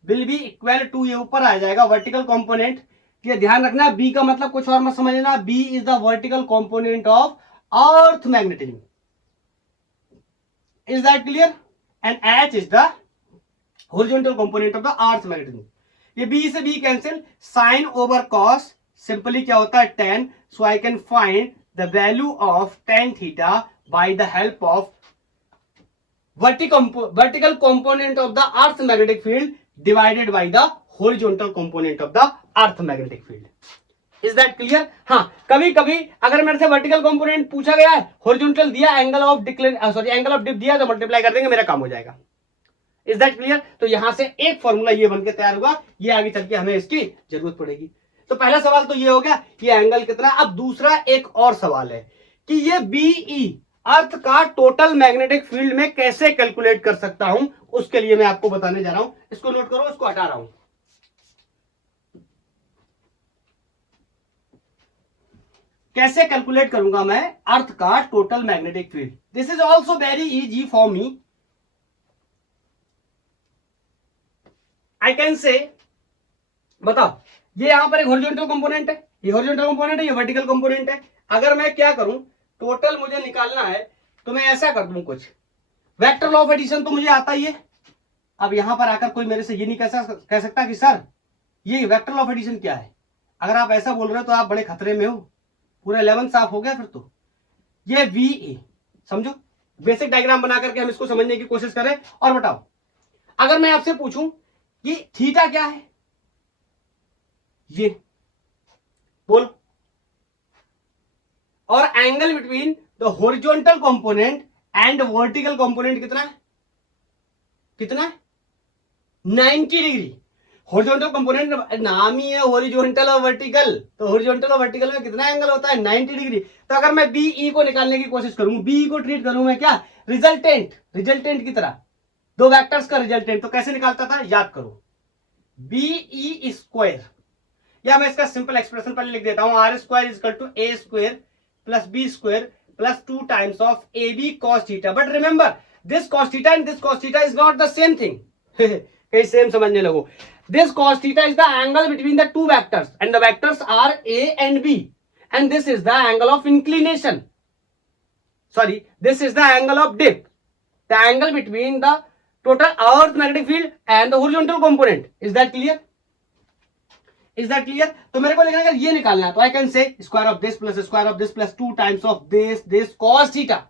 will be equal to, ये ऊपर आ जाएगा वर्टिकल कंपोनेंट। ये ध्यान रखना, बी का मतलब कुछ और मत समझना, B is the vertical component of earth magnetism. Is that clear? And H is the horizontal component of the earth magnetism. ये बी से B cancel, sine over cos simply क्या होता है, tan। So I can find the value of tan theta by the help of vertical component of the earth magnetic field divided by the horizontal component of the earth magnetic field. Is that clear? हाँ, कभी कभी अगर मेरे से vertical component पूछा गया है, horizontal दिया, एंगल ऑफ डिप दिया, तो मल्टीप्लाई कर देंगे, मेरा काम हो जाएगा। Is that clear? तो यहां से एक फॉर्मूला ये बनकर तैयार हुआ, ये आगे चल के हमें इसकी जरूरत पड़ेगी। तो पहला सवाल तो ये हो गया, ये एंगल कितना। अब दूसरा एक और सवाल है कि ये BE अर्थ का टोटल मैग्नेटिक फील्ड में कैसे कैलकुलेट कर सकता हूं, उसके लिए मैं आपको बताने जा रहा हूं। इसको नोट करो, इसको हटा रहा हूं। कैसे कैलकुलेट करूंगा मैं अर्थ का total magnetic field. This is also very easy for me. I can से, बताओ, ये यहां पर एक हॉरिजॉन्टल कंपोनेंट है, ये हॉरिजॉन्टल कंपोनेंट है, ये वर्टिकल कंपोनेंट है। अगर मैं क्या करूं, टोटल मुझे निकालना है, तो मैं ऐसा कर दूं, कुछ वेक्टर लॉ ऑफ एडिशन तो मुझे आता ही है। अब यहां पर आकर कोई मेरे से ये नहीं कह सकता कि सर ये वेक्टर लॉ ऑफ एडिशन क्या है। अगर आप ऐसा बोल रहे हो तो आप बड़े खतरे में हो, पूरा 11 साफ हो गया फिर तो। ये VE समझो, बेसिक डायग्राम बना करके हम इसको समझने की कोशिश करें। और बताओ, अगर मैं आपसे पूछूं कि थीटा क्या है, ये बोल, और angle between the horizontal component and vertical component कितना है, कितना है, 90 डिग्री। हॉरिजॉन्टल कंपोनेंट नाम ही है हॉरिजॉन्टल और वर्टिकल, तो हॉरिजॉन्टल और वर्टिकल में कितना एंगल होता है 90 डिग्री। तो अगर मैं बीई को निकालने की कोशिश करूं, बीई को ट्रीट करूं मैं क्या रिजल्टेंट की तरह, दो वेक्टर्स का रिजल्टेंट, तो कैसे निकालता था याद करो, बीई स्क्वायर, या मैं इसका सिंपल एक्सप्रेशन पहले लिख देता हूं, R square is equal to A square plus B square plus 2 times of A B cos theta. But remember this cos theta and this cos theta is not the same thing. कहीं same समझने लगो। This cos theta is the angle between the two vectors and the vectors are A and B, and this is the angle of inclination. Sorry, this is the angle of dip, the angle between the total earth magnetic field and the horizontal component. Is that clear? तो मेरे को लेकिन अगर ये निकालना है तो I can say square of this plus square of this plus 2 times of this cos theta.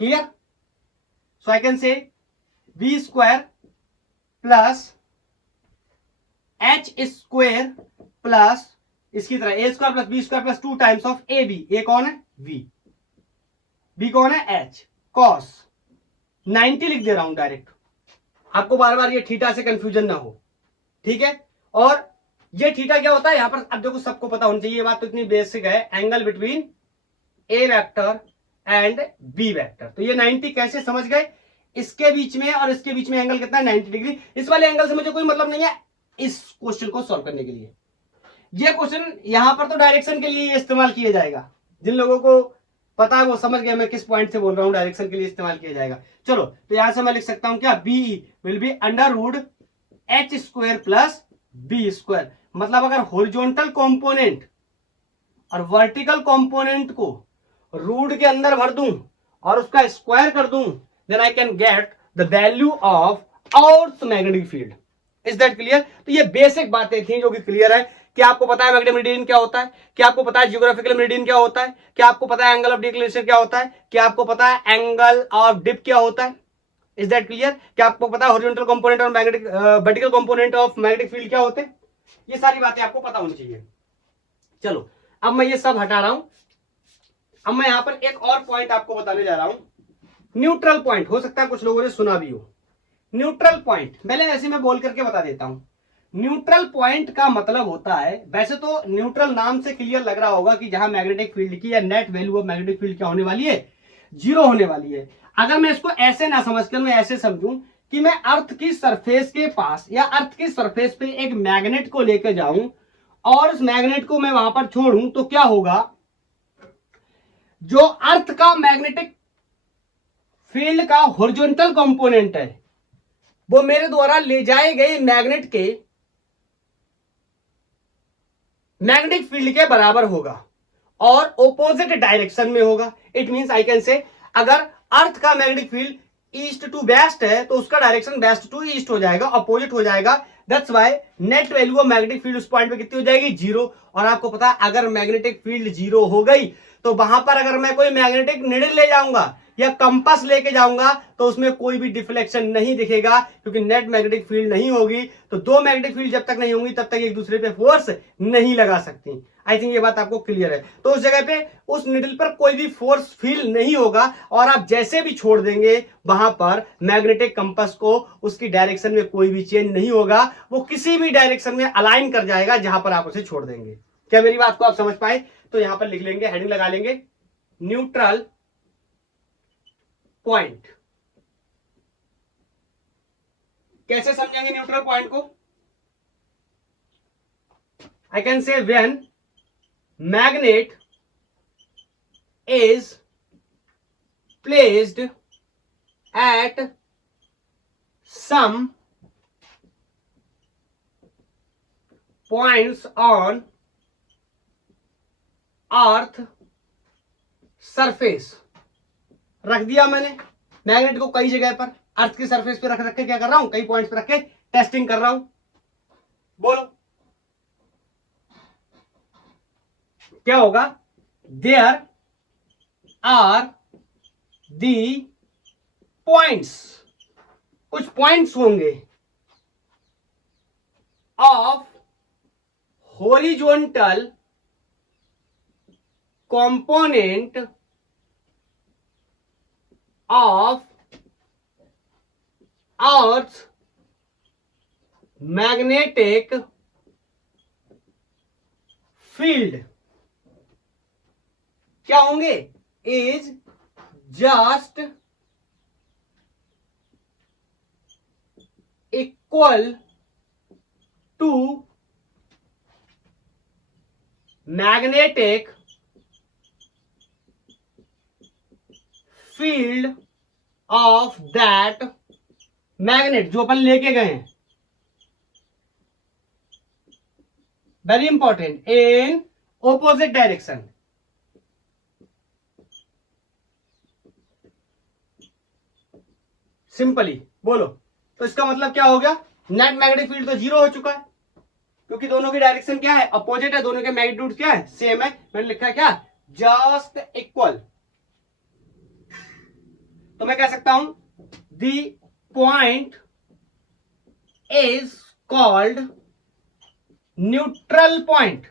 Clear? So I can say v square plus H square plus इसकी तरह A square plus B square plus 2 times of A B. A कौन है we, B कौन है H, cos 90 लिख दे रहा हूं direct, आपको बार बार ये थीटा से कंफ्यूजन ना हो, ठीक है। और ये थीटा क्या होता है यहां पर, अब देखो सबको पता होनी चाहिए, ये बात तो इतनी बेसिक है, angle between A vector and B vector. तो ये 90 कैसे समझ गए, इसके बीच में और इसके बीच में एंगल कितना है 90 डिग्री। इस वाले एंगल से मुझे कोई मतलब नहीं है इस क्वेश्चन को सॉल्व करने के लिए। ये क्वेश्चन यहां पर तो डायरेक्शन के लिए इस्तेमाल किया जाएगा, जिन लोगों को पता है वो समझ गए मैं किस पॉइंट से बोल रहा हूं, डायरेक्शन के लिए इस्तेमाल किया जाएगा। चलो तो यहां से मैं लिख सकता हूं क्या, B will be under root H square plus B square. मतलब अगर हॉरिजॉन्टल कंपोनेंट और वर्टिकल कंपोनेंट को रूट के अंदर भर दूं और उसका स्क्वायर कर दूं, then I can get the value of Earth's magnetic field. Is that clear? तो ये बेसिक बातें थी जो कि क्लियर है। क्या आपको पता है मैग्नेटिक मेरिडियन क्या होता है, क्या आपको पता है जियोग्राफिकल मेरिडियन क्या होता है, क्या आपको पता है एंगल ऑफ डिक्लिनेशन क्या होता है, क्या आपको पता है एंगल ऑफ डिप क्या होता है। Is that clear? क्या आपको पता है हॉरिजॉन्टल कंपोनेंट और magnetic vertical component of magnetic field क्या होते हैं। ये सारी बातें आपको पता होनी चाहिए। चलो अब मैं ये सब हटा रहा हूं, अब मैं यहां पर एक और पॉइंट आपको बताने जा रहा हूं, न्यूट्रल पॉइंट। हो सकता है कुछ लोगों ने सुना भी हो न्यूट्रल पॉइंट, पहले ऐसे मैं बोल करके बता देता हूं। न्यूट्रल पॉइंट का मतलब होता है, वैसे तो न्यूट्रल नाम से क्लियर लग रहा होगा कि जहां मैग्नेटिक फील्ड की या net value of magnetic field क्या होने वाली है, जीरो होने वाली है। अगर मैं इसको ऐसे ना समझकर मैं ऐसे समझूं कि मैं अर्थ की सरफेस के पास या अर्थ की सरफेस पे एक मैग्नेट को लेकर जाऊं और उस मैग्नेट को मैं वहां पर छोड़ूं, तो क्या होगा, जो अर्थ का मैग्नेटिक फील्ड का हॉरिजॉन्टल कंपोनेंट है वो मेरे द्वारा ले जाए गए मैग्नेट के मैग्नेटिक फील्ड के बराबर होगा और ऑपोजिट डायरेक्शन में होगा। इट मींस आई कैन से, अगर अर्थ का magnetic field east to west है तो उसका डायरेक्शन वेस्ट टू ईस्ट हो जाएगा, अपोजिट हो जाएगा। That's why net value of magnetic field उस पॉइंट पे कितनी हो जाएगी, जीरो। और आपको पता है अगर मैग्नेटिक फील्ड जीरो हो गई तो वहां पर अगर मैं कोई मैग्नेटिक निडल ले जाऊंगा या कंपास लेके जाऊंगा तो उसमें कोई भी डिफ्लेक्शन नहीं दिखेगा, क्योंकि नेट मैग्नेटिक फील्ड नहीं होगी। तो दो मैग्नेटिक फील्ड जब तक नहीं होंगी तब तक एक दूसरे पे फोर्स नहीं लगा सकती। आई थिंक ये बात आपको क्लियर है। तो उस जगह पे उस निडल पर कोई भी फोर्स फील नहीं होगा और आप जैसे भी छोड़ देंगे वहां पर मैग्नेटिक कंपास को उसकी डायरेक्शन में कोई भी चेंज नहीं होगा, वो किसी भी डायरेक्शन में अलाइन कर जाएगा जहां पर आप उसे छोड़ देंगे। क्या मेरी बात को आप समझ पाए? तो यहां पर लिख लेंगे, हेडिंग लगा लेंगे, न्यूट्रल पॉइंट। कैसे समझेंगे न्यूट्रल पॉइंट को? आई कैन से when magnet is placed at some points on earth surface। रख दिया मैंने मैग्नेट को कई जगह पर अर्थ की सरफेस पे रख के क्या कर रहा हूं, कई पॉइंट्स पे रख के टेस्टिंग कर रहा हूं। बोलो क्या होगा, देयर आर दी पॉइंट्स, कुछ पॉइंट्स होंगे of horizontal component of earth magnetic field क्या होंगे, is just equal to magnetic field of that magnet, जो अपन लेके गए हैं, very important, in opposite direction. Simply बोलो तो इसका मतलब क्या हो गया, नेट मैग्नेटिक फील्ड तो जीरो हो चुका है, क्योंकि दोनों की डायरेक्शन क्या है, अपोजिट है, दोनों के मैग्नीट्यूड क्या है, सेम है। मैंने लिखा है क्या, जस्ट इक्वल। तो मैं कह सकता हूं the point is called neutral point.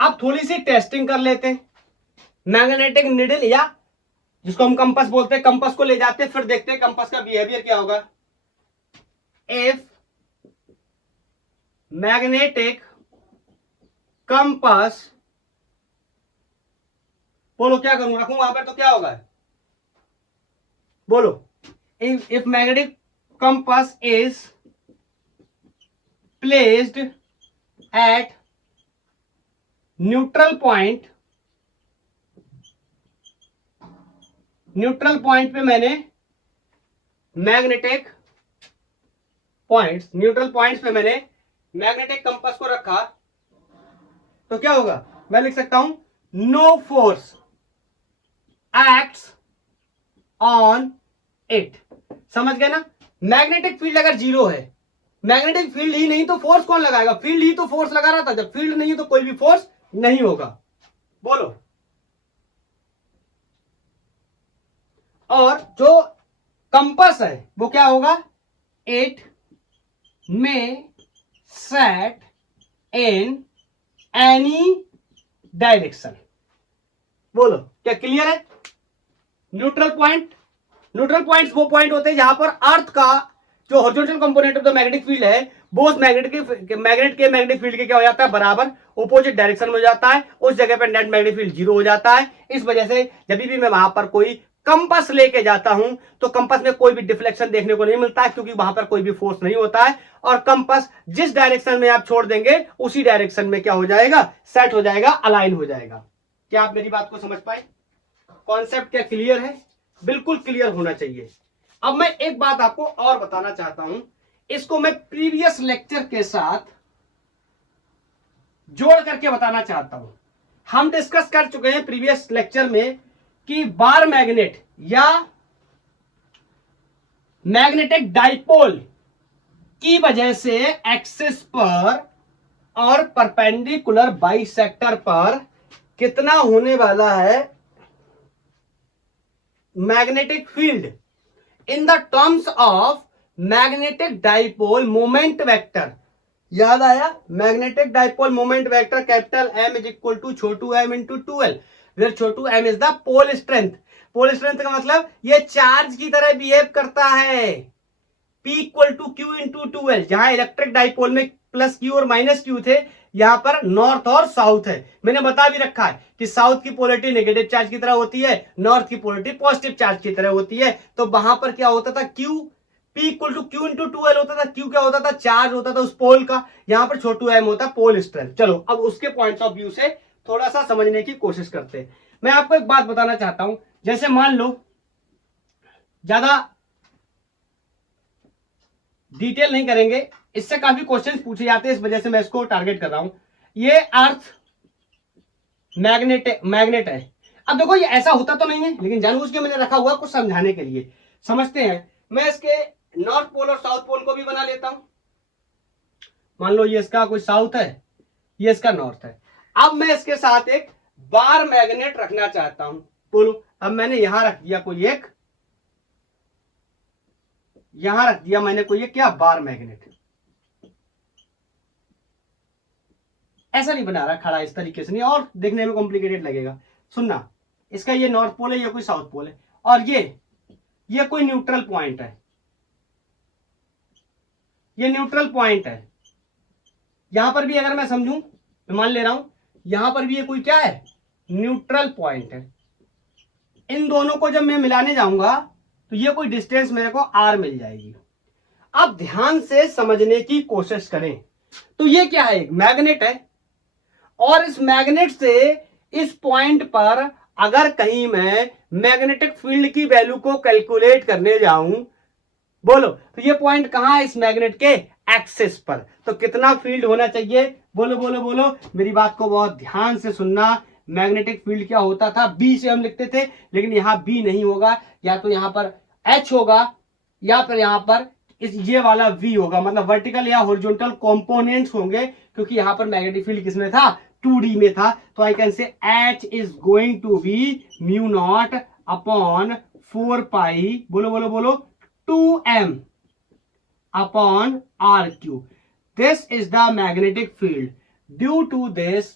अब थोड़ी सी टेस्टिंग कर लेते हैं। मैग्नेटिक निडल या जिसको हम कंपास बोलते हैं, कंपास को ले जाते हैं, फिर देखते हैं कंपास का बिहेवियर क्या होगा। इफ मैग्नेटिक कंपास, बोलो क्या करूं, रखूं वहां पर तो क्या होगा, बोलो। If magnetic compass is placed at neutral point, neutral point पे मैंने मैग्नेटिक पॉइंट्स, न्यूट्रल पॉइंट्स पे मैंने मैग्नेटिक कंपास को रखा, तो क्या होगा, मैं लिख सकता हूं no force acts on it. समझ गए ना, मैग्नेटिक फील्ड अगर जीरो है, मैग्नेटिक फील्ड ही नहीं तो फोर्स कौन लगाएगा, फील्ड ही तो फोर्स लगा रहा था, जब फील्ड नहीं तो कोई भी फोर्स नहीं होगा, बोलो। और जो कंपास है वो क्या होगा, इट में सेट इन एनी डायरेक्शन। बोलो क्या क्लियर है। न्यूट्रल पॉइंट, न्यूट्रल पॉइंट्स वो पॉइंट होते हैं जहां पर अर्थ का जो horizontal component of the magnetic field है वो उस मैग्नेट के मैग्नेटिक फील्ड के क्या हो जाता है, बराबर ऑपोजिट डायरेक्शन में हो जाता है, उस जगह पर नेट मैग्नेटिक फील्ड जीरो हो जाता है। इस वजह से जब भी मैं वहां पर कोई कंपास लेके जाता हूं तो कंपास में कोई भी डिफ्लेक्शन देखने को नहीं मिलता है, क्योंकि वहां पर कोई भी फोर्स नहीं होता है, और कंपास जिस डायरेक्शन में आप छोड़ देंगे उसी डायरेक्शन में क्या हो जाएगा, सेट हो जाएगा, अलाइन हो जाएगा। क्या आप मेरी बात को समझ पाए, कॉन्सेप्ट क्या क्लियर है, बिल्कुल क्लियर होना चाहिए। अब मैं एक बात आपको और बताना चाहता हूं, इसको मैं प्रीवियस लेक्चर के साथ जोड़ करके बताना चाहता हूं। हम डिस्कस कर चुके हैं प्रीवियस लेक्चर में कि बार मैग्नेट या मैग्नेटिक डाइपोल की वजह से एक्सिस पर और परपेंडिकुलर बाइसेक्टर पर कितना होने वाला है magnetic field in the terms of magnetic dipole moment vector. याद आया, magnetic dipole moment vector capital M is equal to छोटू एम इंटू 2l, वेयर छोटू M is the pole strength. Pole strength का मतलब ये चार्ज की तरह behave करता है, P equal to Q into 2l। जहां इलेक्ट्रिक डाइपोल में प्लस क्यू और माइनस क्यू थे, यहां पर नॉर्थ और साउथ है। मैंने बता भी रखा है कि साउथ की पोलरिटी नेगेटिव चार्ज की तरह होती है, नॉर्थ की पोलरिटी पॉजिटिव चार्ज की तरह होती है। तो वहां पर क्या होता था, Q P equal to Q into 2l होता था। क्यू क्या होता था, चार्ज होता था उस पोल का। यहां पर छोटू एम होता पोल स्ट्रेंथ। चलो अब उसके पॉइंट ऑफ व्यू से थोड़ा सा समझने की कोशिश करते हैं। मैं आपको एक बात बताना चाहता हूं, जैसे मान लो, ज्यादा डिटेल नहीं करेंगे, इससे काफी क्वेश्चंस पूछे जाते हैं, इस वजह से मैं इसको टारगेट कर रहा हूं। ये अर्थ मैग्नेट है। अब देखो ये ऐसा होता तो नहीं है, लेकिन जानबूझ के मैंने रखा हुआ कुछ समझाने के लिए। समझते हैं, मैं इसके नॉर्थ पोल और साउथ पोल को भी बना लेता हूं। मान लो ये इसका कोई साउथ है, ये इसका नॉर्थ है। अब मैं इसके साथ एक बार मैग्नेट रखना चाहता हूं। बोलो, अब मैंने यहां रख दिया कोई एक, यहां रख दिया मैंने कोई एक क्या, बार मैग्नेट। ऐसा नहीं बना रहा खड़ा, इस तरीके से नहीं, और देखने में कॉम्प्लिकेटेड लगेगा। सुनना, इसका ये नॉर्थ पोल है, ये कोई साउथ पोल है, और ये कोई न्यूट्रल पॉइंट है, ये न्यूट्रल पॉइंट है। यहां पर भी अगर मैं समझूं, मैं मान ले रहा हूं यहां पर भी ये कोई क्या है, न्यूट्रल पॉइंट है। इन दोनों को जब मैं मिलाने जाऊंगा तो ये कोई डिस्टेंस मेरे को आर मिल जाएगी। अब ध्यान से समझने की कोशिश करें तो ये क्या है, एक मैग्नेट है, और इस मैग्नेट से इस पॉइंट पर अगर कहीं मैं मैग्नेटिक फील्ड की वैल्यू को कैलकुलेट करने जाऊं, बोलो तो ये पॉइंट कहां है, इस मैग्नेट के एक्सिस पर, तो कितना फील्ड होना चाहिए, बोलो बोलो बोलो, मेरी बात को बहुत ध्यान से सुनना। मैग्नेटिक फील्ड क्या होता था, बी से हम लिखते थे, लेकिन यहां बी नहीं होगा, या तो यहां पर एच होगा, या फिर यहां पर इस ये वाला वी होगा, मतलब वर्टिकल या हॉरिजॉन्टल कंपोनेंट्स होंगे, क्योंकि यहां पर मैग्नेटिक फील्ड किसमें था, 2D में था। तो I can say H is going to be mu not upon 4 pi, बोलो बोलो बोलो, 2m upon r cube. This is the magnetic field. Due to this,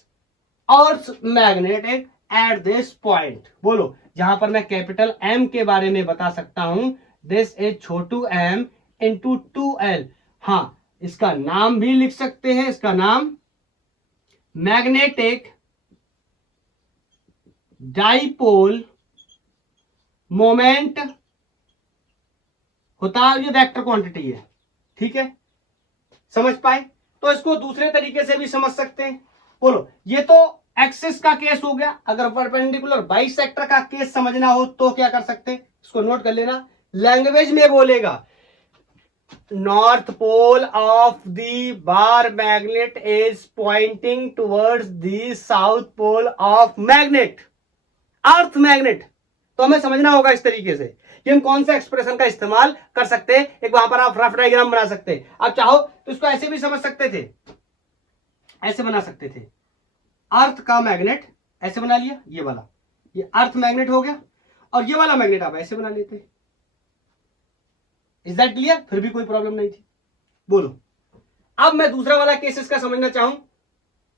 Earth's magnetic at this point. बोलो जहां पर मैं कैपिटल M के बारे में बता सकता हूं, this is Chhotu m into 2l। हाँ, इसका नाम भी लिख सकते हैं, इसका नाम मैग्नेटिक डाइपोल मोमेंट होता है, ये वेक्टर क्वांटिटी है, ठीक है, समझ पाए। तो इसको दूसरे तरीके से भी समझ सकते हैं। बोलो ये तो एक्सिस का केस हो गया, अगर परपेंडिकुलर बाइसेक्टर का केस समझना हो तो क्या कर सकते हैं, इसको नोट कर लेना, लैंग्वेज में बोलेगा, north pole of the bar magnet is pointing towards the south pole of magnet, earth magnet. तो हमें समझना होगा इस तरीके से कि हम कौन सा एक्सप्रेशन का इस्तेमाल कर सकते हैं। एक वहां पर आप रफ डायग्राम बना सकते हैं, आप चाहो तो इसको ऐसे भी समझ सकते थे, ऐसे बना सकते थे, अर्थ का मैग्नेट ऐसे बना लिया, ये वाला ये अर्थ मैग्नेट हो गया, और ये वाला मैग्नेट आप ऐसे बना लेते। इज दैट क्लियर, फिर भी कोई प्रॉब्लम नहीं थी। बोलो अब मैं दूसरा वाला केसेस का समझना चाहूं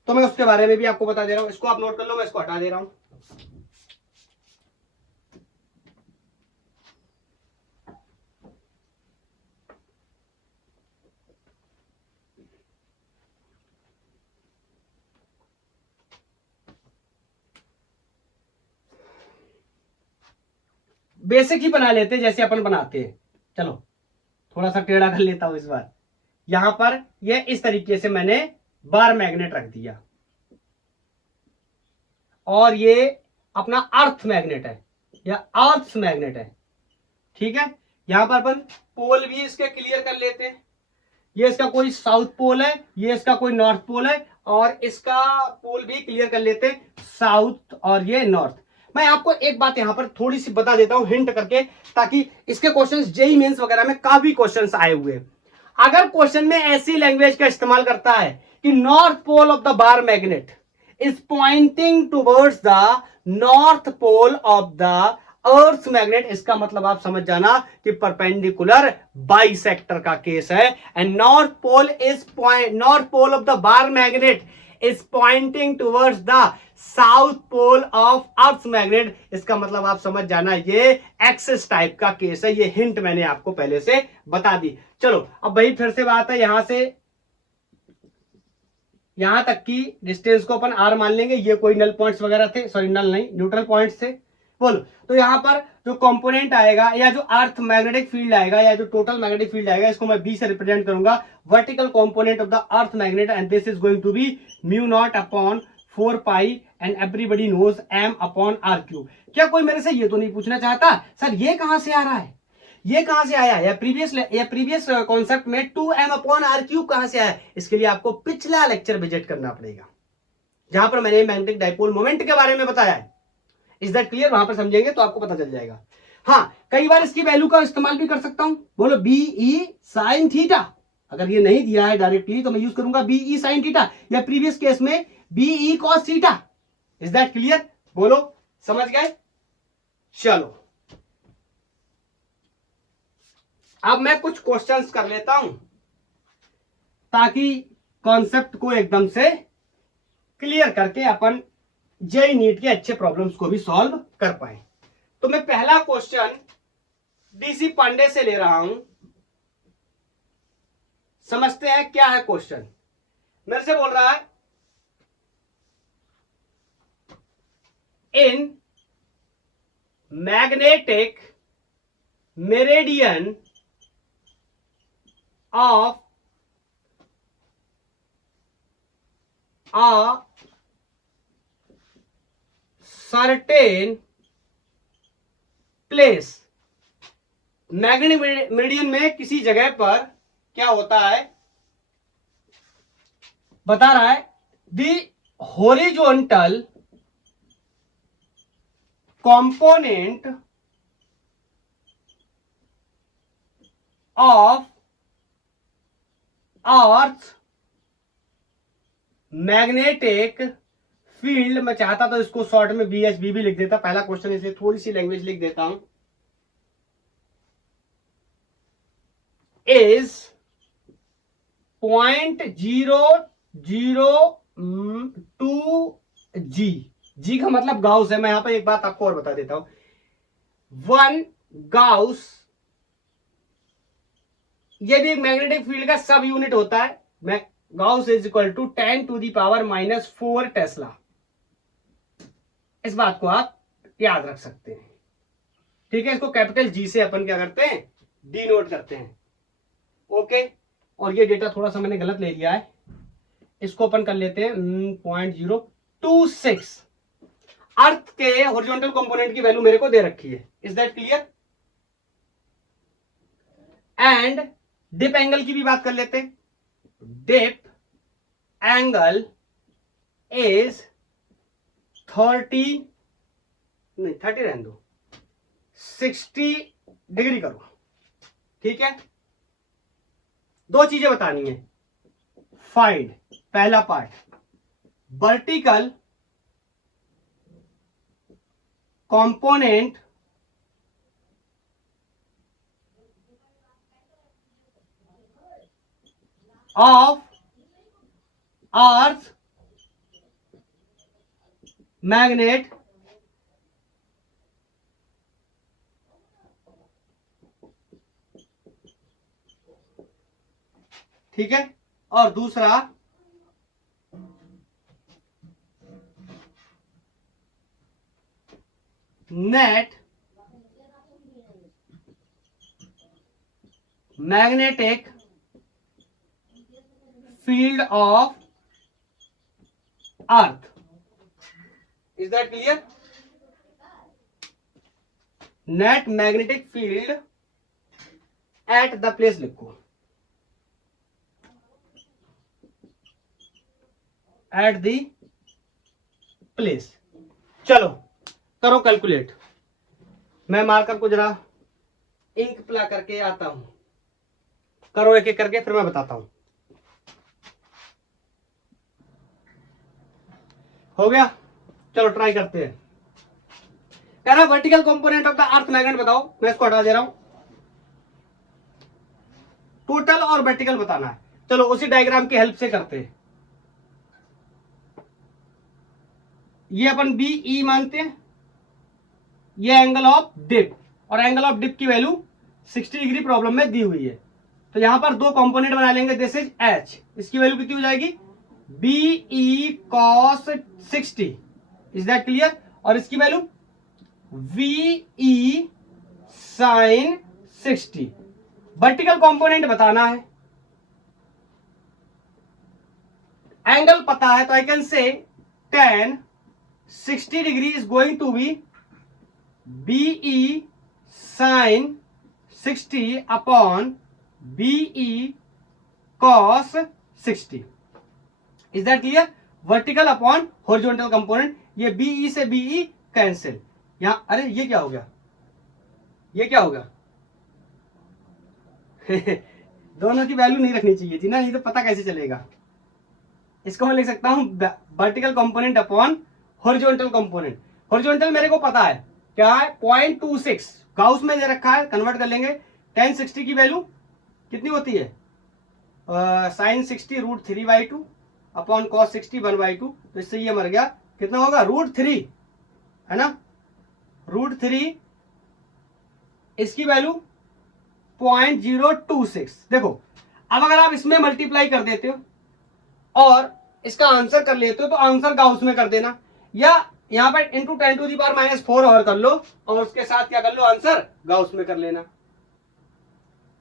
तो मैं उसके बारे में भी आपको बता दे रहा हूं, इसको आप नोट कर लो, मैं इसको हटा दे रहा हूं। बेसिक ही बना लेते जैसे अपन बनाते हैं, चलो थोड़ा सा टेढ़ा कर लेता हूं इस बार। यहां पर ये इस तरीके से मैंने बार मैग्नेट रख दिया, और ये अपना अर्थ मैग्नेट है या अर्थ मैग्नेट है, ठीक है। यहां पर अपन पोल भी इसके क्लियर कर लेते हैं, ये इसका कोई साउथ पोल है, ये इसका कोई नॉर्थ पोल है, और इसका पोल भी क्लियर कर लेते हैं, साउथ और ये नॉर्थ। मैं आपको एक बात यहां पर थोड़ी सी बता देता हूं हिंट करके, ताकि इसके क्वेश्चंस जेईई मेंस वगैरह में काफी क्वेश्चंस आए हुए। अगर क्वेश्चन में ऐसी लैंग्वेज का इस्तेमाल करता है कि north pole of the bar magnet is pointing towards the north pole of the earth magnet, इसका मतलब आप समझ जाना कि परपेंडिकुलर बाइसेक्टर का केस है, and north pole of the bar magnet is pointing towards the south pole of earth magnet, इसका मतलब आप समझ जाना ये एक्सिस टाइप का केस है। ये हिंट मैंने आपको पहले से बता दी। चलो अब वही फिर से बात है, यहां से यहां तक की डिस्टेंस को अपन आर मान लेंगे, ये कोई नल पॉइंट्स वगैरह थे, सॉरी नल नहीं न्यूट्रल पॉइंट्स थे। बोलो तो यहां पर जो कंपोनेंट आएगा या जो अर्थ मैग्नेटिक फील्ड आएगा या जो टोटल मैग्नेटिक फील्ड आएगा, इसको मैं बी से रिप्रेजेंट करूंगा, vertical component of the earth magnet, and this is going to be mu not upon 4 pi and everybody knows m upon r cube. क्या कोई मेरे से ये तो नहीं पूछना चाहता सर ये कहां से आ रहा है, ये कहां से आया, या प्रीवियस कॉन्सेप्ट में 2m अपॉन r क्यूब कहां से आया? इसके लिए आपको पिछला लेक्चर विजिट करना पड़ेगा, जहां पर मैंने मैग्नेटिक डाइपोल मोमेंट के बारे में बताया है। Is that clear? वहां पर समझेंगे तो आपको पता चल जाएगा। हाँ, कई बार इसकी वैल्यू का इस्तेमाल भी कर सकता हूं, बोलो बी ई साइन थीटा। अगर ये नहीं दिया है डायरेक्टली तो मैं यूज करूंगा बी ई साइन थीटा, या प्रीवियस केस में B E cos theta. Is that clear? बोलो समझ गए? चलो अब मैं कुछ क्वेश्चंस कर लेता हूं ताकि कॉन्सेप्ट को एकदम से क्लियर करके अपन जेई नीट के अच्छे प्रॉब्लम्स को भी सॉल्व कर पाए। तो मैं पहला क्वेश्चन डीसी पांडे से ले रहा हूं, समझते हैं क्या है क्वेश्चन। मेरे से बोल रहा है in magnetic meridian of a certain place, magnetic meridian में किसी जगह पर क्या होता है, बता रहा है the horizontal component of earth magnetic field. मैं चाहता तो इसको शॉर्ट में BHB भी लिख देता, पहला क्वेश्चन इसलिए थोड़ी सी लैंग्वेज लिख देता हूं, इज 0.002 जी का मतलब गाउस है। मैं यहां पर एक बात आपको और बता देता हूं, 1 गाउस ये भी एक मैग्नेटिक फील्ड का सब यूनिट होता है। Gauss is equal to 10⁻⁻⁴ tesla. इस बात को आप याद रख सकते हैं, ठीक है। इसको कैपिटल जी से अपन क्या करते हैं, डी नोट करते हैं, ओके। और ये डेटा थोड़ा सा मैंने गलत ले लिया है, इसको अपन कर लेते हैं 0.026। अर्थ के हॉरिजॉन्टल कंपोनेंट की वैल्यू मेरे को दे रखी है, is that clear. And dip angle की भी बात कर लेते हैं। डिप एंगल इज 30 रहने दो, 60 डिग्री करो, ठीक है। दो चीजें बतानी है, फाइंड पहला part vertical component of earth magnet ठीक है। और दूसरा net magnetic field of earth, is that clear. Net magnetic field at the place लिखो, एट द प्लेस। चलो करो कैलकुलेट, मैं मार्कर को जरा इंक पिला करके आता हूं, करो एक एक करके फिर मैं बताता हूं। हो गया, चलो ट्राई करते हैं। कह रहा vertical component of the earth magnet बताओ, मैं इसको हटा दे रहा हूं, टोटल और वर्टिकल बताना है। चलो उसी डायग्राम की हेल्प से करते हैं। ये अपन BE मानते हैं, ये एंगल ऑफ डिप, और एंगल ऑफ डिप की वैल्यू 60 डिग्री प्रॉब्लम में दी हुई है। तो यहां पर दो कंपोनेंट बना लेंगे, दिस इज H, इसकी वैल्यू कितनी हो जाएगी BE cos 60, is that clear. और इसकी value VE sin 60। Vertical component बताना है, एंगल पता है तो I can say tan 60 degree is going to be BE sin 60 upon BE cos 60, is that clear. Vertical upon horizontal component, ये BE से BE cancel. यहां अरे ये क्या हो गया, ये क्या होगा दोनों की वैल्यू नहीं रखनी चाहिए थी ना, ये तो पता कैसे चलेगा। इसको मैं लिख सकता हूं vertical component upon horizontal component. Horizontal मेरे को पता है क्या है 0.26, गाउस में दे रखा है, कन्वर्ट कर लेंगे। tan 60 की वैल्यू कितनी होती है, sin 60 √3/2 अपॉन cos 60 1/2, तो इससे ये मर गया कितना होगा, √3 है ना, √3, इसकी वैल्यू 0.026। देखो अब अगर आप इसमें मल्टीप्लाई कर देते हो और इसका आंसर कर लेते हो तो आंसर गाउस में कर देना, या यहां पर इंटू 10⁻⁻4 और कर लो और उसके साथ क्या कर लो, आंसर गाउस में कर लेना।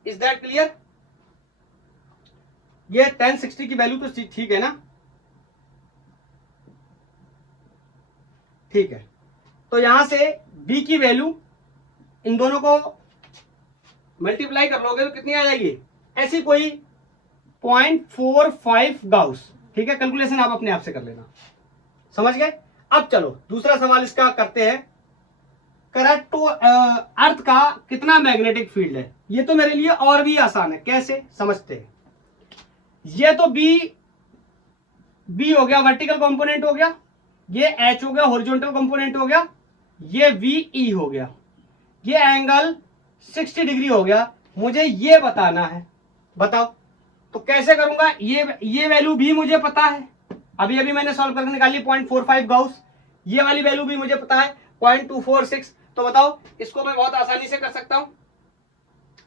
Is that clear? ये 1060 की वैल्यू तो ठीक है ना, ठीक है। तो यहां से b की वैल्यू इन दोनों को मल्टीप्लाई कर लोगे तो कितनी आ जाएगी, ऐसी कोई 0.45 गाउस। ठीक है, कैलकुलेशन आप अपने आप से कर लेना, समझ गए। अब चलो दूसरा सवाल इसका करते हैं। करंट तो अर्थ का कितना मैग्नेटिक फील्ड है, ये तो मेरे लिए और भी आसान है, कैसे समझते हैं। ये तो बी हो गया, वर्टिकल कंपोनेंट हो गया, ये एच हो गया, हॉरिजॉन्टल कंपोनेंट हो गया, ये वी हो गया, ये एंगल 60 डिग्री हो गया। मुझे ये बताना है, बताओ तो कैसे करूंगा। ये वैल्यू भी मुझे पता है, अभी अभी मैंने सॉल्व करके निकाली 0.45 गाउस। ये वाली वैल्यू भी मुझे पता है 0.246। तो बताओ इसको मैं बहुत आसानी से कर सकता हूं,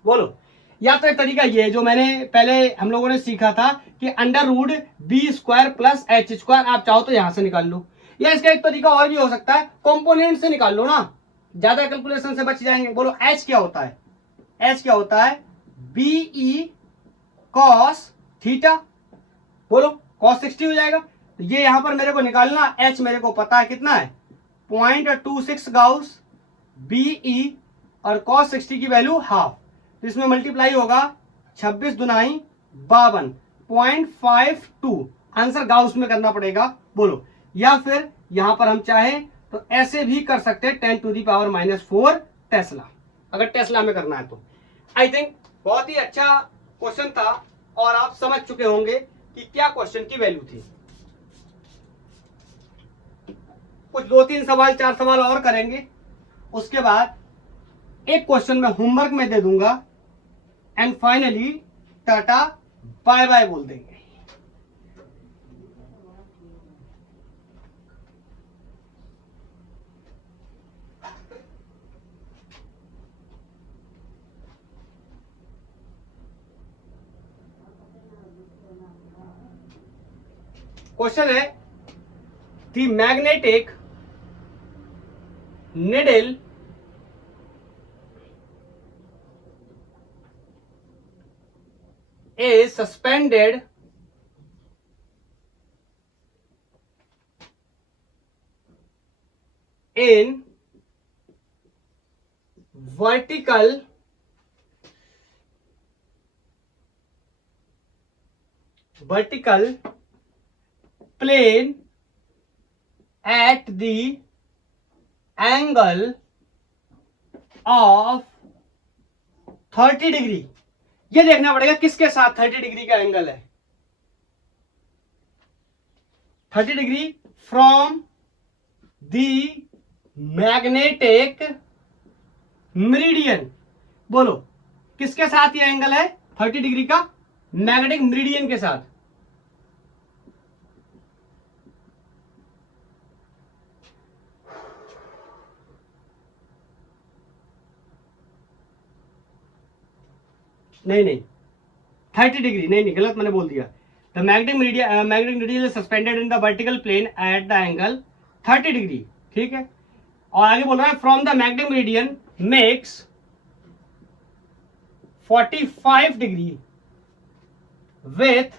बोलो। या तो एक तरीका ये जो मैंने पहले हम लोगों ने सीखा था कि √b² प्लस h², आप चाहो तो यहां से निकाल लो, या इसका एक तरीका और भी हो सकता है, कंपोनेंट से निकाल लो ना, ज्यादा कैलकुलेशन से बच जाएंगे। बोलो h क्या होता है, h क्या होता है, BE cos थीटा, बोलो cos 60 हो जाएगा। तो ये यहां पर मेरे को निकालना, h मेरे को पता है कितना है 0.26 गाउस, BE और cos 60 की वैल्यू हाफ, तो इसमें मल्टीप्लाई होगा 26 दूनाई 52, 0.52 आंसर गाउस में करना पड़ेगा, बोलो। या फिर यहां पर हम चाहें तो ऐसे भी कर सकते हैं 10⁻⁻4 टेस्ला, अगर टेस्ला में करना है तो। आई थिंक बहुत ही अच्छा क्वेश्चन था और आप समझ चुके होंगे कि क्या क्वेश्चन की वैल्यू थी। कुछ 2-3 सवाल 4 सवाल और करेंगे, उसके बाद एक क्वेश्चन मैं होमवर्क में दे दूंगा and finally tata bye bye बोल देंगे। क्वेश्चन है, the magnetic needle is suspended in vertical plane at the angle of 30 degree. ये देखना पड़ेगा किसके साथ 30 डिग्री का एंगल है, 30 degree from the magnetic meridian. बोलो किसके साथ ये एंगल है 30 डिग्री का, मैग्नेटिक मेरिडियन के साथ। नहीं 30 डिग्री नहीं, गलत मैंने बोल दिया। The magnetic meridian is suspended in the vertical plane at the angle 30 degree, ठीक है। और आगे बोल रहा है from the magnetic meridian makes 45 degree with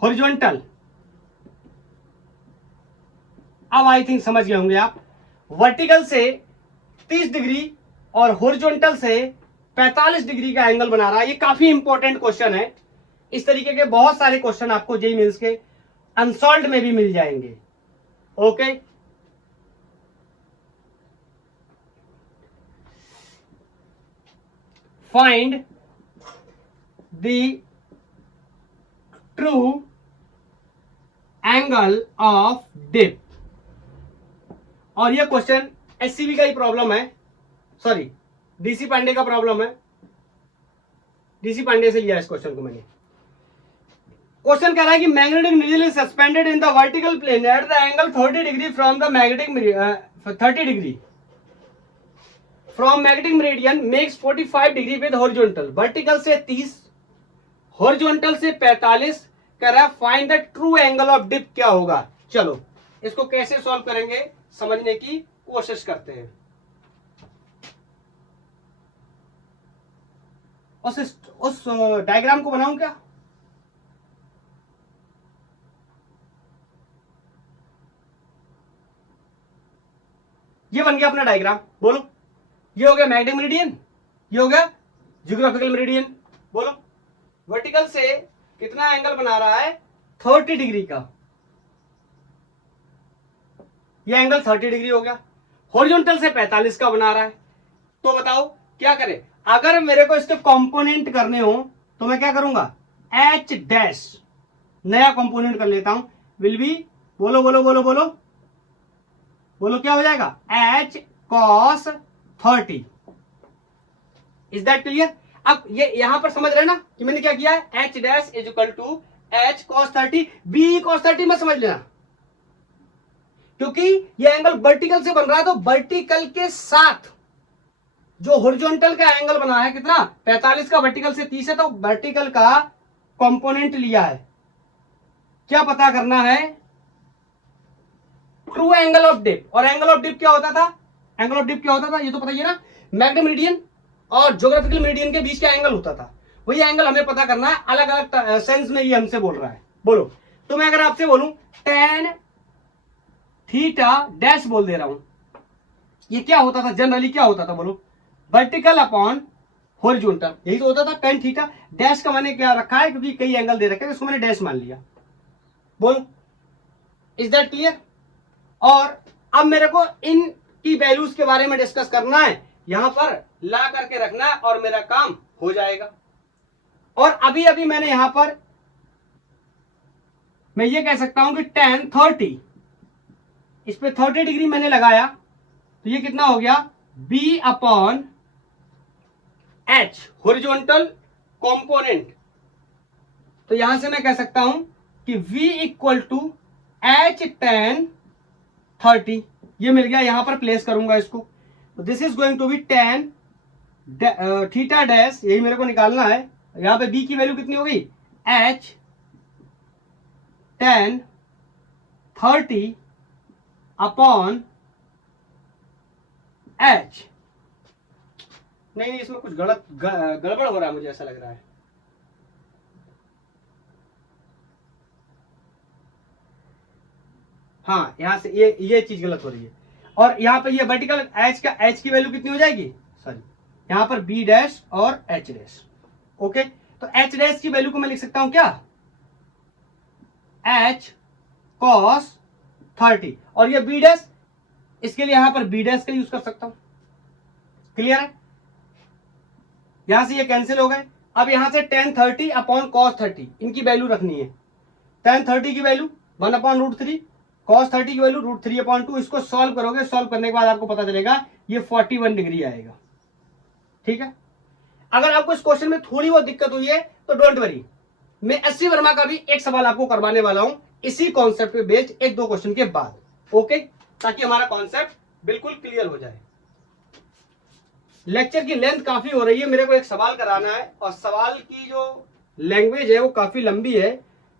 horizontal. अब आई थिंक समझ गए होंगे आप, वर्टिकल से 30 डिग्री और हॉरिजॉन्टल से 45 डिग्री का एंगल बना रहा है। ये काफी इंपॉर्टेंट क्वेश्चन है, इस तरीके के बहुत सारे क्वेश्चन आपको जेईई मेंस के अनसॉल्व्ड में भी मिल जाएंगे। Okay, find the true angle of dip. और ये क्वेश्चन एससीबी का ही प्रॉब्लम है, सॉरी डीसी पांडे का प्रॉब्लम है। डीसी पांडे से लिया इस क्वेश्चन को मैंने। क्वेश्चन कह रहा है कि magnetic needle is suspended in the vertical plane at the angle 30 degree from the magnetic 30 degree from magnetic meridian makes 45 degree with horizontal. Vertical से 30, हॉरिजॉन्टल से 45। कह रहा है find the true angle of dip क्या होगा। चलो इसको कैसे सॉल्व करेंगे समझने की कोशिश करते हैं। उस डायग्राम को बनाऊं क्या? ये बन गया अपना डायग्राम, बोलो। ये हो गया मैग्नेटिक मेरिडियन, ये हो गया ज्योग्राफिकल मेरिडियन। बोलो वर्टिकल से कितना एंगल बना रहा है? 30 डिग्री का। ये एंगल 30 डिग्री हो गया। हॉरिजॉन्टल से 45 का बना रहा है। तो बताओ क्या करें? अगर मेरे को इसके कंपोनेंट करने हो तो मैं क्या करूंगा? एच डैश नया कंपोनेंट कर लेता हूं। विल बी, बोलो बोलो बोलो बोलो बोलो, क्या हो जाएगा? H cos 30। Is that clear? अब ये यहां पर समझ रहे ना कि मैंने क्या किया है? H dash is equal to H cos 30, B cos 30 में समझ लेना, क्योंकि ये एंगल वर्टिकल से बन रहा है। तो वर्टिकल के साथ जो हॉरिजॉन्टल का एंगल बना है कितना? 45 का। वर्टिकल से 30 है तो वर्टिकल का कंपोनेंट लिया है। क्या पता करना है? True angle of dip. और एंगल ऑफ डिप क्या होता था? एंगल ऑफ डिप क्या होता था ये तो पता ही है ना। मैग्नेटिक मेरिडियन और ज्योग्राफिकल मेरिडियन के बीच का एंगल होता था। वही एंगल हमें पता करना है। अलग अलग सेंस में ये हमसे बोल रहा है। बोलो तो मैं अगर आपसे बोलूं tan थीटा डैश बोल दे रहा हूं, ये क्या होता था? जनरली क्या होता था? बोलो वर्टिकल अपॉन हॉरिजॉन्टल, यही तो होता था। tan थीटा डैश का मैंने क्या रखा है? क्योंकि कई एंगल दे रखे हैं, इसको मैंने डैश मान लिया। बोलो इज दैट क्लियर? और अब मेरे को इन की वैल्यूज के बारे में डिस्कस करना है, यहां पर ला करके रखना है और मेरा काम हो जाएगा। और अभी अभी मैंने यहां पर मैं ये कह सकता हूं कि tan 30, इस पे 30 डिग्री मैंने लगाया तो ये कितना हो गया? b upon h horizontal component. तो यहां से मैं कह सकता हूं कि v equal to h tan 30। ये मिल गया, यहां पर प्लेस करूंगा इसको। This is going to be tan theta dash, यही मेरे को निकालना है। यहां पे b की वैल्यू कितनी हो गई? h tan 30 upon h। नहीं इसमें कुछ गड़बड़ हो रहा है, मुझे ऐसा लग रहा है। हाँ यहां से ये चीज गलत हो रही है। और यहां पे ये वर्टिकल h की वैल्यू कितनी हो जाएगी? सॉरी, यहां पर b डैश और h डैश। ओके, तो h डैश की वैल्यू को मैं लिख सकता हूं क्या? h cos 30। और ये b डैश, इसके लिए यहां पर b डैश का यूज कर सकता हूं। क्लियर है? यहां से ये कैंसिल हो गए। अब यहां से tan 30 अपॉन cos 30 इनकी वैल्यू रखनी है। tan 30 की वैल्यू 1 अपॉन √3, cos 30 की वैल्यू √3/2। इसको सॉल्व करोगे, सॉल्व करने के बाद आपको पता चलेगा ये 41 डिग्री आएगा। ठीक है? अगर आपको इस क्वेश्चन में थोड़ी बहुत दिक्कत हुई है तो डोंट वरी, मैं एससी वर्मा का भी एक सवाल आपको करवाने वाला हूं इसी कॉन्सेप्ट पे बेस्ड, 1-2 क्वेश्चन के बाद। ओके, ताकि हमारा कॉन्सेप्ट बिल्कुल क्लियर हो जाए। लेक्चर की लेंथ काफी हो रही है, मेरे को एक सवाल कराना है और सवाल की जो लैंग्वेज है वो काफी लंबी है।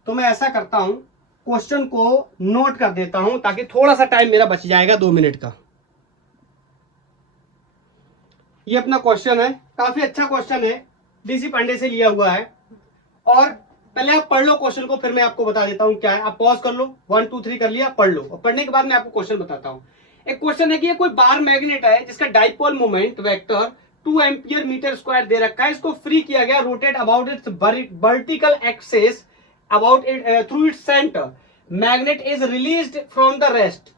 तो मैं ऐसा करता हूं, क्वेश्चन को नोट कर देता हूं ताकि थोड़ा सा टाइम मेरा बच जाएगा 2 मिनट का। ये अपना क्वेश्चन है, काफी अच्छा क्वेश्चन है, डीसी पांडे से लिया हुआ है। और पहले आप पढ़ लो क्वेश्चन को, फिर मैं आपको बता देता हूं क्या है। आप पॉज कर लो, 1 2 3 कर लिया, पढ़ लो, और पढ़ने के बाद मैं आपको क्वेश्चन बताता हूं। एक क्वेश्चन है कि ये कोई बार मैग्नेट है जिसका dipole moment vector 2 ampere metre square दे रखा है। इसको फ्री किया गया, rotate about its vertical axis about it through its centre. Magnet is released from the rest